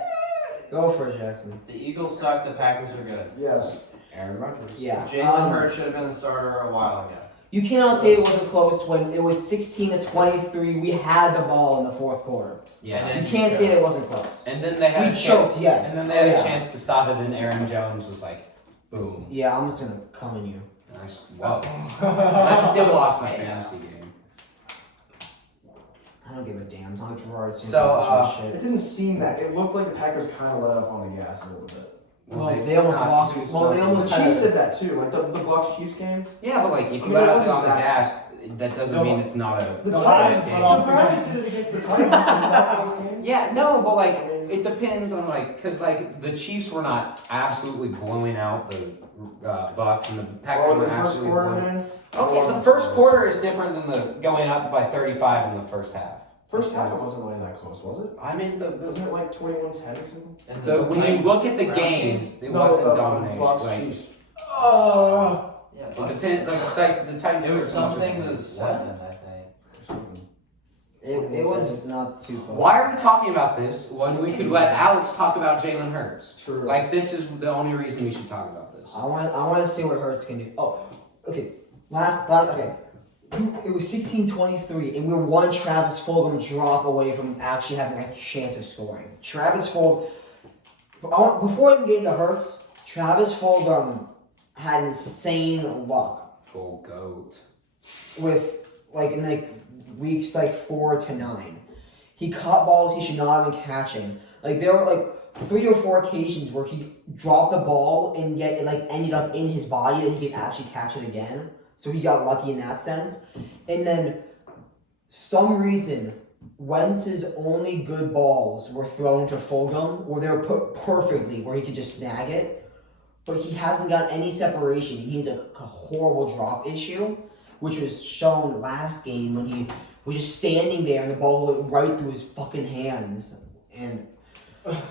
Go for it, Jackson. The Eagles suck, the Packers are good. Yes. Aaron Rodgers. Yeah. Jalen Hurts should have been the starter a while ago. You cannot say it wasn't close when it was 16-23. We had the ball in the 4th quarter. Yeah. And You can't say that it wasn't close. And then they had We a chance, choked, yes. and then they had Yeah. a chance to stop it, and Aaron Jones was like, boom. Yeah, I'm just gonna come in you. And I still lost my fantasy game. I don't give a damn. It's not Gerard. So, shit. It didn't seem that. It looked like the Packers kind of let off on the gas a little bit. Well, they almost lost. Well, they The almost Chiefs did that too. Like the Bucks Chiefs game. Yeah, but like if I you mean, let it out wasn't on the that- gas, that doesn't No. mean it's not a. The The Titans Lions did went it. off The the Browns gas. did it against the Titans. Was that close game? Yeah, no, but like it depends on like because like the Chiefs were not absolutely blowing out the Bucks and the Packers Or were the first absolutely quarter, blowing. man. Okay, the first quarter is different than the going up by 35 in the first half. First half, it wasn't really that close, was it? I mean Wasn't it like 21-10 or something? And when you look at the games, it wasn't domination. Bucks Like, Chiefs. Yeah, it Bucks. depends. Like the Titans. It was were- something to What? 7, I think. It was not too close. Why are we talking about this when we could let Alex talk about Jalen Hurts? True. Like, this is the only reason we should talk about this. I want to see what Hurts can do. Oh, okay. Okay. It was 16-23, and we were one Travis Fulgham drop away from actually having a chance of scoring. Travis Fulgham, before even getting to Hurts, Travis Fulgham had insane luck Full goat. with in weeks 4 to 9. He caught balls he should not have been catching. Like there were 3 or 4 occasions where he dropped the ball and yet it ended up in his body that he could actually catch it again. So he got lucky in that sense. And then some reason Wentz's only good balls were thrown to Fulgham where they were put perfectly where he could just snag it. But he hasn't got any separation. He needs a horrible drop issue, which was shown last game when he was just standing there and the ball went right through his fucking hands. And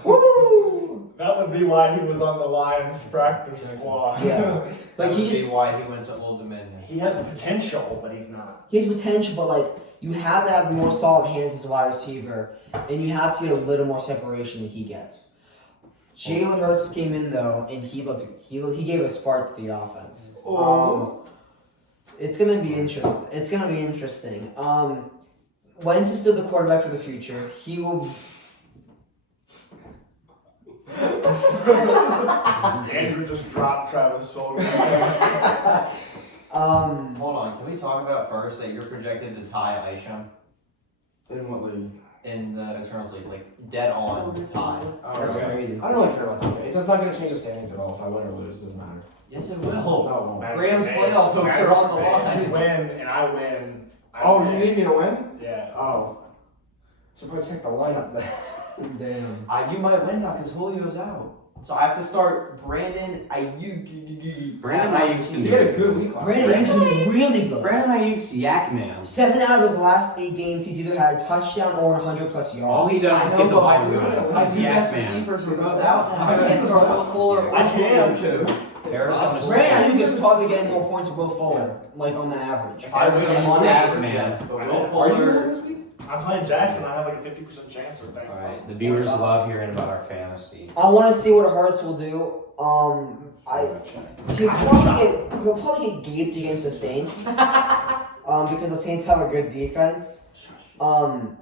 woo! That would be why he was on the Lions practice squad. Yeah. That Like would he be just why he went to Old Dominion. He has potential, but he's not. he has potential, but you have to have more solid hands as a wide receiver, and you have to get a little more separation than he gets. Jalen Hurts came in though, and he gave a spark to the offense. It's gonna be interesting. Wentz is still the quarterback for the future. He will. Andrew just dropped Travis Fulgham. Hold on, can we talk about first that you're projected to tie Isham In what league? in the Eternals League, like dead on tie? That's okay. crazy. I don't really care about that. It's not going to change the standings at all. If I win or lose, it doesn't matter. Yes, it No, will. it won't. Rams playoff hopes are on the line. You win, and I win. Oh, you need me to win? Yeah. Oh. Should probably check the lineup then. Damn. You might win now because Julio's out. So I have to start Brandon Ayuk. Brandon Ayuk's been He had a doing good week last Brandon week. Ayuk's been really good. Brandon Ayuk's yak man. 7 out of his last 8 games, he's either had a touchdown or 100+ yards. All he does is get the ball to My him. He's two yak best man. receivers are both out now. I can't start Will Fuller. I can. Arizona State. Brandon Ayuk is probably getting more points than Will Fuller, on the average. If I win Arizona this State, game, man. yes, but Will Are you Fuller. winning this week? I'm playing Jackson. I have a 50% chance or things. Alright, the viewers love hearing about our fantasy. I want to see what Hurts will do. He'll probably get gaped against the Saints. Because the Saints have a good defense. Fuck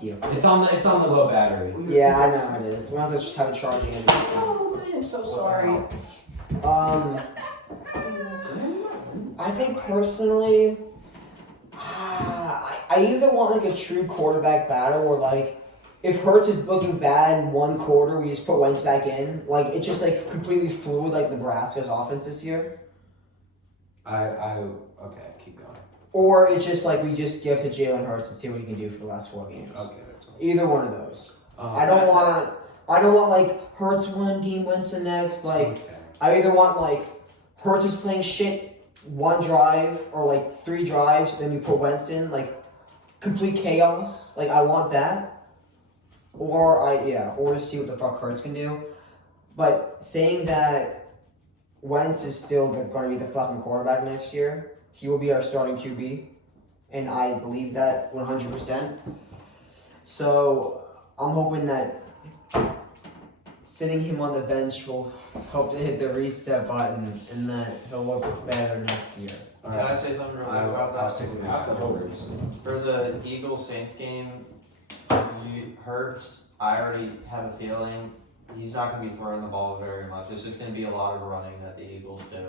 you. It's on the low battery. Yeah, I know it is. We have to have a charging. Oh man, I'm so sorry. I think personally, I either want a true quarterback battle or if Hurts is looking bad in one quarter, we just put Wentz back in. It's just completely fluid like Nebraska's offense this year. Okay, keep going. Or it's just we just give to Jalen Hurts and see what he can do for the last 4 games. Okay, that's all. Either one of those. I don't want Hurts one game, Wentz the next. Okay. I either want Hurts is playing shit 1 drive or 3 drives, then you put Wentz in complete chaos. I want that. Or to see what the fuck Hurts can do. But saying that Wentz is still going to be the fucking quarterback next year, he will be our starting QB, and I believe that 100%. So I'm hoping that sitting him on the bench will help to hit the reset button, and that he'll look better next year. Can I say something real quick about I'll that? say something afterwards. For the Eagles Saints game, Hurts, I already have a feeling he's not going to be throwing the ball very much. It's just going to be a lot of running that the Eagles do.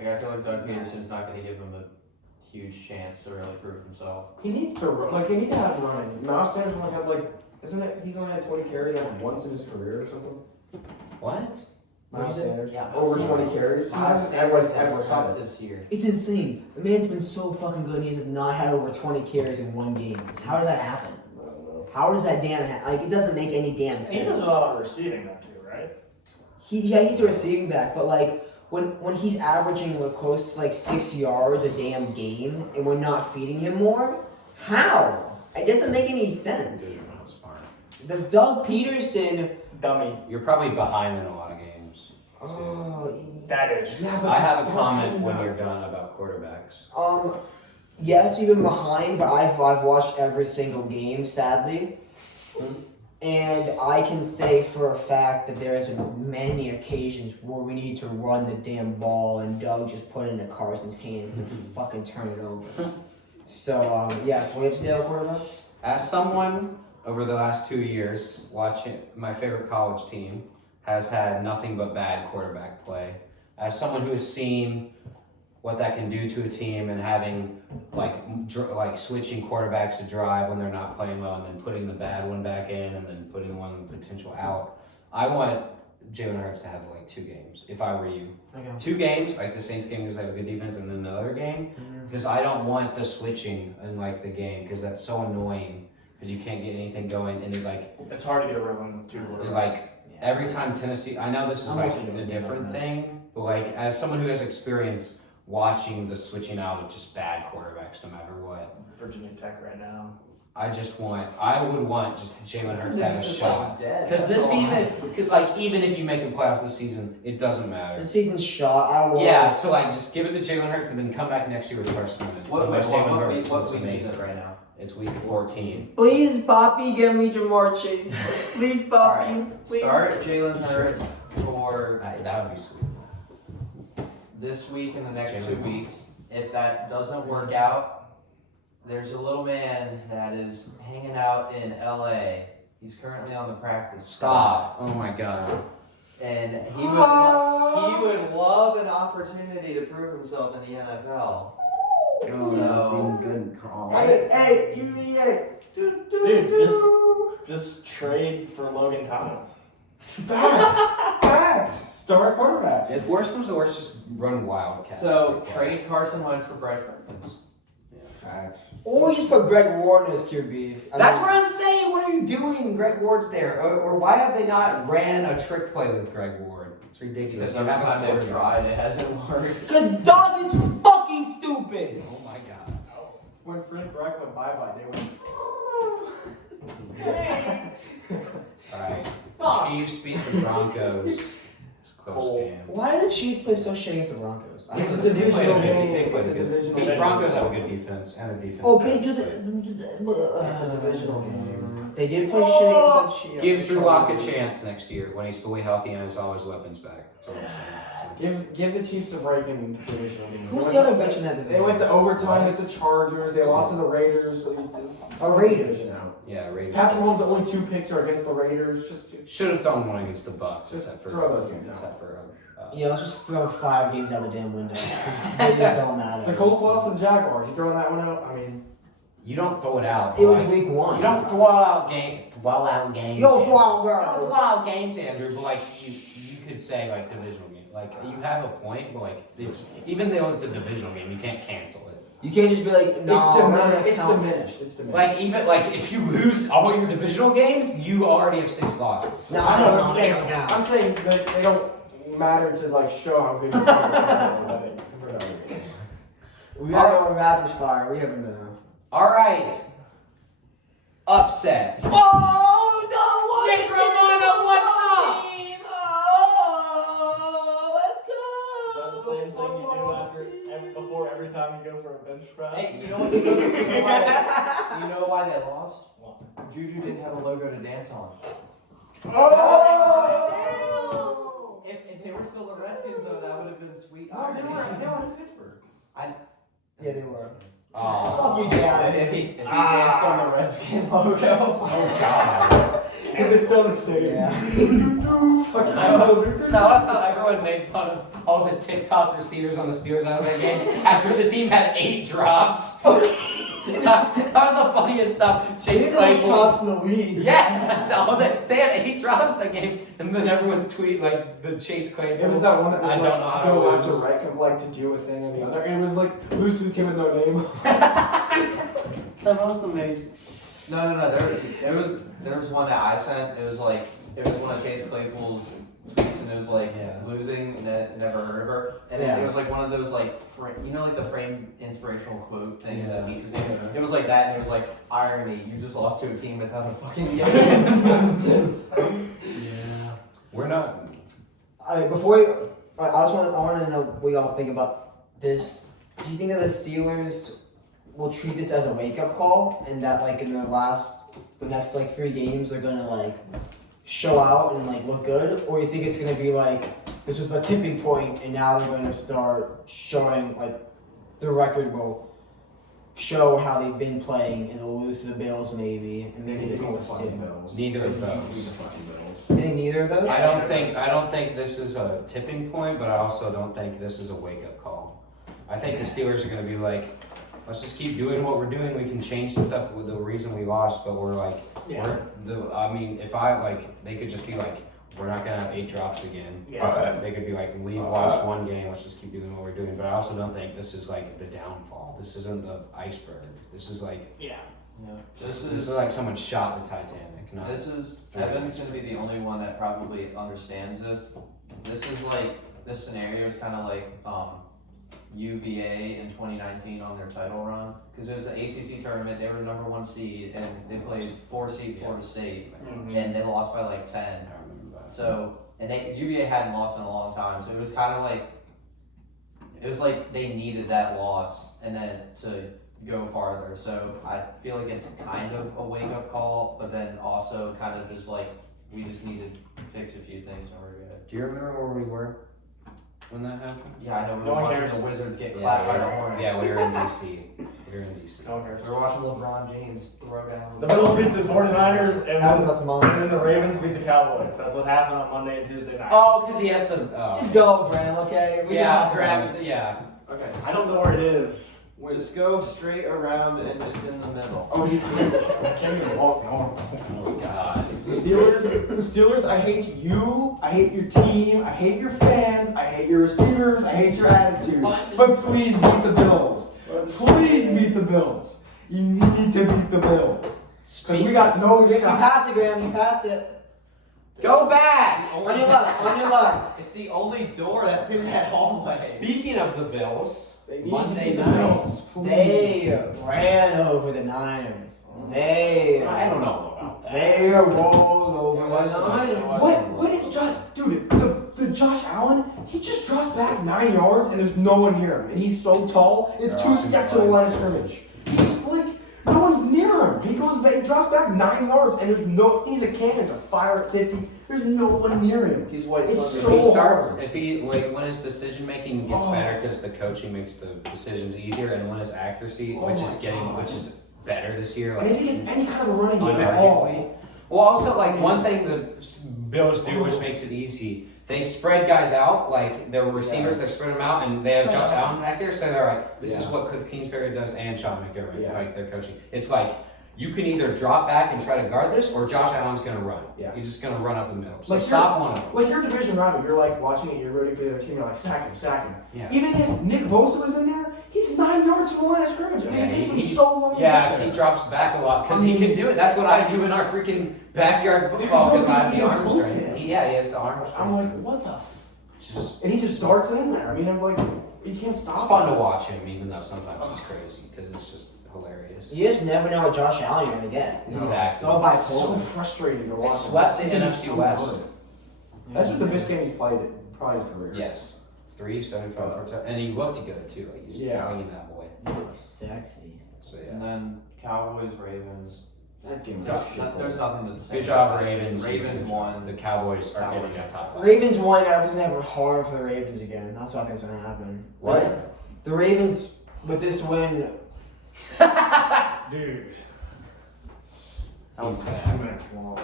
I feel like Doug Peterson's not going to give him a huge chance to really prove himself. He needs to run. They need to have running. Miles Sanders only had isn't it? He's only had 20 carries once in his career or something. What? Miles Sanders. Yeah, Over 20 carries. He Miles hasn't ever Sanders has had sucked it. this year. It's insane. The man's been so fucking good, and he has not had over 20 carries in 1 game. How does that happen? I don't know. How does that damn it doesn't make any damn sense. He does a lot of receiving though too, right? He's a receiving back, but when he's averaging close to 6 yards a damn game, and we're not feeding him more, how? It doesn't make any sense. Good, not smart. The Doug Peterson. Dummy. You're probably behind in a lot of games. Oh, That is. Yeah, but I to have a start comment him when out- you're done about quarterbacks. Yes, we've been behind, but I've watched every single game, sadly. And I can say for a fact that there has been many occasions where we need to run the damn ball and Doug just put it into Carson's hands to fucking turn it over. So, yes, we have to see our quarterbacks. As someone over the last 2 years watching my favorite college team has had nothing but bad quarterback play. As someone who has seen what that can do to a team and having like switching quarterbacks to drive when they're not playing well and then putting the bad one back in and then putting the one potential out. I want Jalen Hurts to have like 2 games if I were you. Okay. 2 games, like the Saints game because they have a good defense, and then another game because I don't want the switching in like the game because that's so annoying because you can't get anything going and it like It's hard to get a rhythm with 2 quarterbacks. like every time Tennessee. I know this is I'm like watching a it. different thing, but like as someone who has experience watching the switching out of just bad quarterbacks no matter what. Virginia Tech right now. I would want just Jalen Hurts to have a It's just shot. like dead. Because this That's all. season, because like even if you make the playoffs this season, it doesn't matter. The season's shot. I want. Yeah, so like just give it to Jalen Hurts and then come back next year with Carson Wentz. What Unless Jalen Hurts week looks is amazing. it right now? It's week 14. Please, Poppy, give me Jamar Chase. Please, Poppy. Alright, Please. start Jalen Hurts for That would be sweet. this week and the next Jalen 2 Hurts. weeks. If that doesn't work out, there's a little man that is hanging out in LA. He's currently on the practice Stop. Oh my god. and he would love an opportunity to prove himself in the NFL. So- good call. Hey, UVA. Dude, just trade for Logan Thomas. Facts. Start quarterback. If worse comes to worse, just run Wildcat. So trade Carson Wentz for Bryce Perkins. Facts. Or just put Greg Warren as QB. That's what I'm saying. What are you doing? Greg Ward's there. Or why have they not ran a trick play with Greg Ward? It's ridiculous. Because every You have a time they've quarterback. tried, it hasn't worked. Because Doug is fucking stupid. Oh my god. When Frank Reich went bye-bye, they went. Alright. Chiefs beat the Broncos. It's a close Cole. game. Why did the Chiefs play so shitty against the Broncos? I It's a don't- divisional They game. played It's a a good- divisional The game. Broncos have a good defense and a defense. Okay, do It's a divisional game. They did play shitty against the Chiefs. Give Drew Lock a chance next year when he's fully healthy and has all his weapons back. That's all I'm saying. Give the Chiefs a break in divisional games. Who's They the went other to- bitch in that They division? went to overtime with the Chargers. They lost to the Raiders. So you just Raiders. division out. Yeah, Raiders. Patrick Mahomes' only 2 picks are against the Raiders. Just Should have thrown one against the Bucks. Just except for throw those games out. except for Yeah, let's just throw 5 games out the damn window. They just don't matter. the Colts lost to the Jaguars. You throwing that one out? I mean, you don't throw it out. It was like- week 1. You don't throw out games. Yo, wow, You don't girl. throw out games, Andrew. But like you could say like divisional game. Like you have a point, but like it's even though it's a divisional game, you can't cancel it. You can't just be like, no, it's we're not gonna diminished. It's count. diminished. It's diminished. Like even like if you lose all your divisional games, you already have 6 losses. No, I know. no, I'm saying, no, no. I'm saying that they don't matter to like show how good your team is. So that they convert other games. We have a rapid fire. We haven't been. All right. Upset. Oh, no! Nick Romano, what's up? Oh, let's Is that the go! same thing you do before every time you go for a bench press? Hey, you know what? You know why they lost? What? Juju didn't have a logo to dance on. Oh! If they were still the Redskins, though, that would have been sweet. No, they were in Pittsburgh. Yeah, they were. Oh. Fuck you, Jazz. If he danced on the Redskin logo. Oh God. It was still the same. Yeah. No, I thought everyone made fun of all the TikTok receivers on the Steelers out of that game after the team had 8 drops. That was the funniest stuff. Chase Claypool. in the league. Yeah, no, they had 8 drops that game, and then everyone's tweeting like the Chase Claypool. It was that one that was I like don't know how go to after lose. right and like to do a thing or the other. And it was like lose to the team with no name. It's the most amazing. No. There was one that I sent. It was one of Chase Claypool's tweets, and it was like Yeah. losing, never heard of her. And Yeah. it was like one of those like like the frame inspirational quote things that Yeah. teachers do. It was like that, and it was like irony. You just lost to a team without a fucking game. Yeah. We're not. Before we, I want to know what y'all think about this. Do you think that the Steelers will treat this as a wake up call, and that like in the next like 3 games they're gonna like show out and like look good, or you think it's gonna be like this was the tipping point, and now they're gonna start showing like the record will show how they've been playing, and they'll lose to the Bills maybe, and maybe the Colts too. Bills. Neither of They need those. to beat the fucking Bills. I think neither of those. I don't think this is a tipping point, but I also don't think this is a wake up call. I think the Steelers are gonna be like, let's just keep doing what we're doing. We can change some stuff with the reason we lost, but we're like, if I like, they could just be like, we're not gonna have 8 drops again. Yeah. They could be like, we've lost 1 game. Let's just keep doing what we're doing. But I also don't think this is like the downfall. This isn't the iceberg. This is like, Yeah. Yeah. this is like someone shot the Titanic. Not This is Evan's gonna be the only one that probably understands this. This is like this scenario is kind of like UVA in 2019 on their title run, because it was the ACC tournament. They were the number 1 seed and they played 4 seed Florida State and they lost by like 10. I remember that. So and UVA hadn't lost in a long time, so it was kind of like they needed that loss and then to go farther. So I feel like it's kind of a wake up call, but then also kind of just like we just need to fix a few things and we're good. Do you remember where we were when that happened? Yeah, I know we No were one watching cares. the Wizards get Yeah, clapped by we the were- Hornets. Yeah, we were in DC. We were in DC. No one cares. We were watching LeBron James throw down. The Bills beat the 49ers, and That was then, last month. and then the Ravens beat the Cowboys. That's what happened on Monday and Tuesday night. Oh, because he has to. Just go, Graham. Okay. We can Yeah, talk about grab it. Yeah. Okay. I don't know where it is. Just go straight around and it's in the middle. Oh, you I can't even walk. Oh God. Steelers, I hate you, I hate your team, I hate your fans, I hate your receivers, I hate your attitude. But please beat the Bills. Please beat the Bills. You need to beat the Bills. Because we got no You shot. passed it, Graham. You passed it. Go back. On your left. On your left. It's the only door that's in that hallway. Speaking of the Bills, They need to Monday beat the night. Bills. Please. They ran over the Niners. They I don't know about that. they rolled over It the wasn't- Niners. it wasn't- What is Josh, dude, the Josh Allen, he just drops back 9 yards and there's no one near him. And he's so tall, it's They're 2 awesome steps to the guys. line of scrimmage. He's like, no one's near him. He goes back, he drops back 9 yards and he's a cannon to fire at 50. There's no one near him. He's white. It's If so he starts, hard. if he like when his decision making gets Oh. better because the coaching makes the decisions easier, and when his accuracy, Oh which my is God. which is better this year, And like if he gets any kind of a running game at unarguably. all. Well, also like one thing the Bills do, which makes it easy, they spread guys out. Like their receivers, they spread them out, and they have Spread Josh out. Allen back there, so they're like, this is Yeah. what Cliff Kingsbury does and Sean McDermott, Yeah. like their coaching. It's like you can either drop back and try to guard this, or Josh Allen's gonna run. Yeah. He's just gonna run up the middle. So Like stop one of them. Like your division rival, you're like watching it, you're rooting for the other team, you're like, sack him. Yeah. Even if Nick Bosa was in there, he's 9 yards from the line of scrimmage. I mean, Yeah, it takes him he- so long to Yeah, get he there. drops back a lot because I he mean- can do it. That's what I do in our freaking backyard football There's because I have nobody the even arm close to strength. him. Yeah, he has the arm strength. I'm like, what the Just, And he just darts in there. I mean, I'm like, you can't stop it's fun him. to watch him, even though sometimes he's crazy because it's just hilarious. You just never know what Josh Allen you're gonna get. It's Exactly. so It's so bipolar. frustrating to They watch. swept him. the He's NFC so West. good. That's just the best game he's played in probably his career. Yes, 375 for touch, and he looked good too. Like he's just Yeah. swinging that boy. He looks sexy. So And yeah. then Cowboys, Ravens. That game was Good a shit. There's nothing to say. Good job, about it. Ravens. Ravens Good won. job. The Cowboys are Cowboys. getting a top 5. Ravens won. I was gonna have it hard for the Ravens again. That's what I think's gonna happen. What? The Ravens with this win. Dude. That was He's bad. 2 minutes long.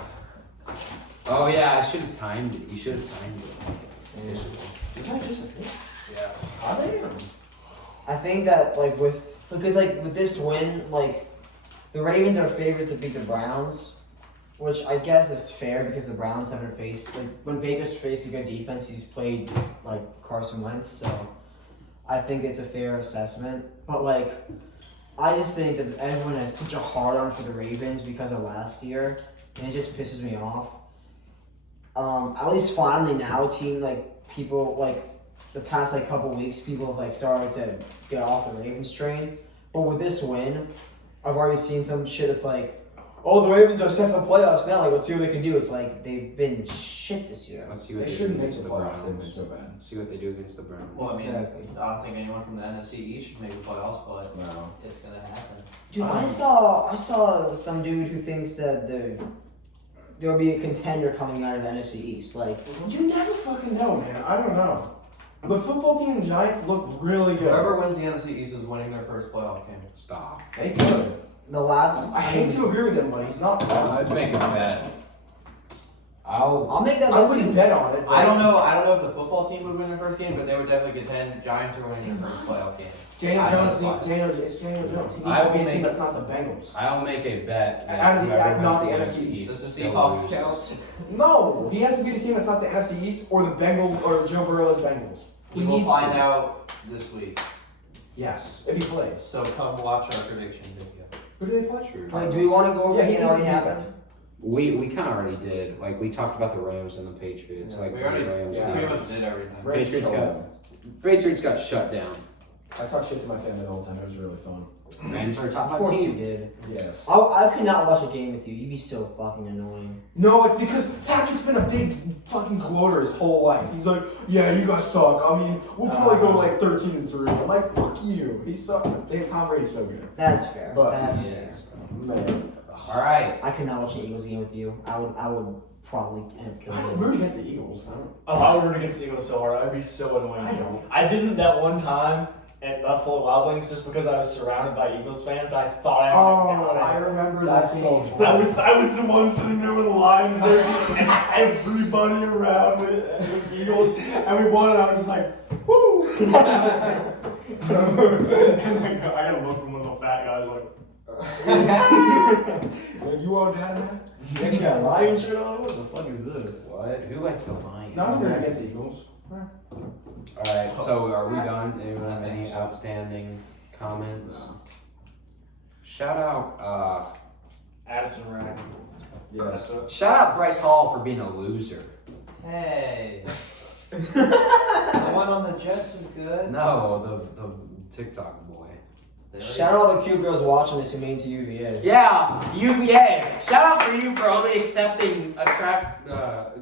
Oh yeah, I should have timed it. You should have timed it. Is that just Yes. are they? I think that like because with this win, like the Ravens are favorites to beat the Browns, which I guess is fair because the Browns haven't faced like when Baker's faced a good defense, he's played like Carson Wentz, so I think it's a fair assessment. But like I just think that everyone has such a hard on for the Ravens because of last year, and it just pisses me off. At least finally now, people like the past like couple weeks, people have like started to get off the Ravens train. But with this win, I've already seen some shit that's like, oh, the Ravens are set for playoffs now. Like, let's see what they can do. It's like they've been shit this year. Let's see what They they shouldn't do make against the the playoffs. They've been Browns. so bad. See what they do against the Browns. Well, I mean, Exactly. I don't think anyone from the NFC East should make the playoffs, but Wow. it's gonna happen. Dude, I saw some dude who thinks that there will be a contender coming out of the NFC East. Like, You never fucking know, man. I don't know. The football team and Giants look really good. Whoever wins the NFC East is winning their first playoff game. Stop. They could. the last. I hate to agree with him, but he's not bad. I'd make a bet. I'll make that I bet wouldn't too. bet on it. but I don't know if the football team would win their first game, but they would definitely contend. Giants are winning their first playoff game. Daniel I Jones, don't know. it's Daniel Jones. He needs I to be will a team make- that's not the Bengals. I'll make a bet that Out of the- whoever not wins the NFC NFC. East Does the still Seahawks loses. count? No, he has to be the team that's not the NFC East or the Bengals or Joe Burrow's Bengals. We will find out this week. Yes, if he plays. So come watch our prediction video. Who do they play? Wait, do we want to go over Yeah, the he game that already needs to be happened? We kind of already did. Like we talked about the Rams and the Patriots. Yeah, like We already the Rams. yeah. pretty much did everything. Patriots killed got- them. Patriots got shut down. I talk shit to my family all the time. It was really fun. Rams are a top Of 5 course team. you did. Yes. I could not watch a game with you. You'd be so fucking annoying. No, it's because Patrick's been a big fucking gloater his whole life. He's like, yeah, you guys suck. I mean, we'll probably go like 13-3. I'm like, fuck you. He sucked. Tom Brady's so good. That's fair. But- That's Yeah. fair. Man. All right. I could not watch an Eagles game with you. I would probably end up I killing don't you. root against the Eagles. I don't. Oh, I would root against the Eagles so hard. I'd be so annoying. I don't. I didn't that one time at Buffalo Wild Wings just because I was surrounded by Eagles fans. I thought I Oh, had I remember that That's scene. so I was the one sitting there with the Lions jersey and everybody around me and it was Eagles and we won and I was just like, woo! And then I got a look from one of the fat guys like, You all down there? you actually got a Lion shirt on? What the fuck is this? What? Who likes the Lions? No, I'm rooting against the Eagles. All right. So are we done? Anyone have I think any so. outstanding comments? Shout out. Addison Rack. Yes. Shout out Bryce Hall for being a loser. Hey. The one on the Jets is good. No, the TikTok boy. There Shout out all the cute girls watching this who made it to UVA. Yeah, UVA. Shout out for you for only accepting attractive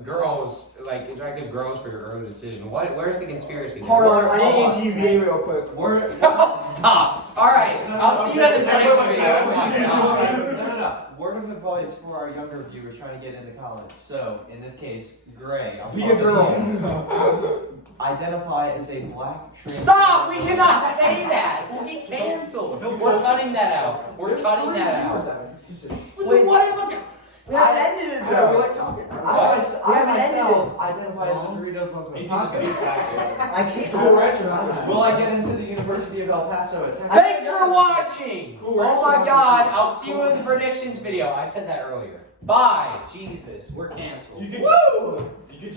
girls for your early decision. Where's the conspiracy? there? Hold on, I Hold need on. to get to UVA real quick. We're Stop. All right, I'll see you at the next video. Oh my god. no. Word of advice for our younger viewers trying to get into college. So, in this case, Gray. I'm Be a talking to girl. you. Identify as a black trans. Stop! We cannot say that. We'll get canceled. We're cutting that out. We're There's cutting 3 that viewers out. out. Wait, Whatever. We haven't ended it I know, we though. like talking. We haven't ended myself identify as a Doritos Lunchables You can just be taco. stacked. I can't. Cool Ranch or not? Will I get into the University of El Paso at 10? Thanks for watching. Cool, Oh right? my god, I'll see you in the predictions video. I said that earlier. Bye. Jesus, we're canceled. You could Woo!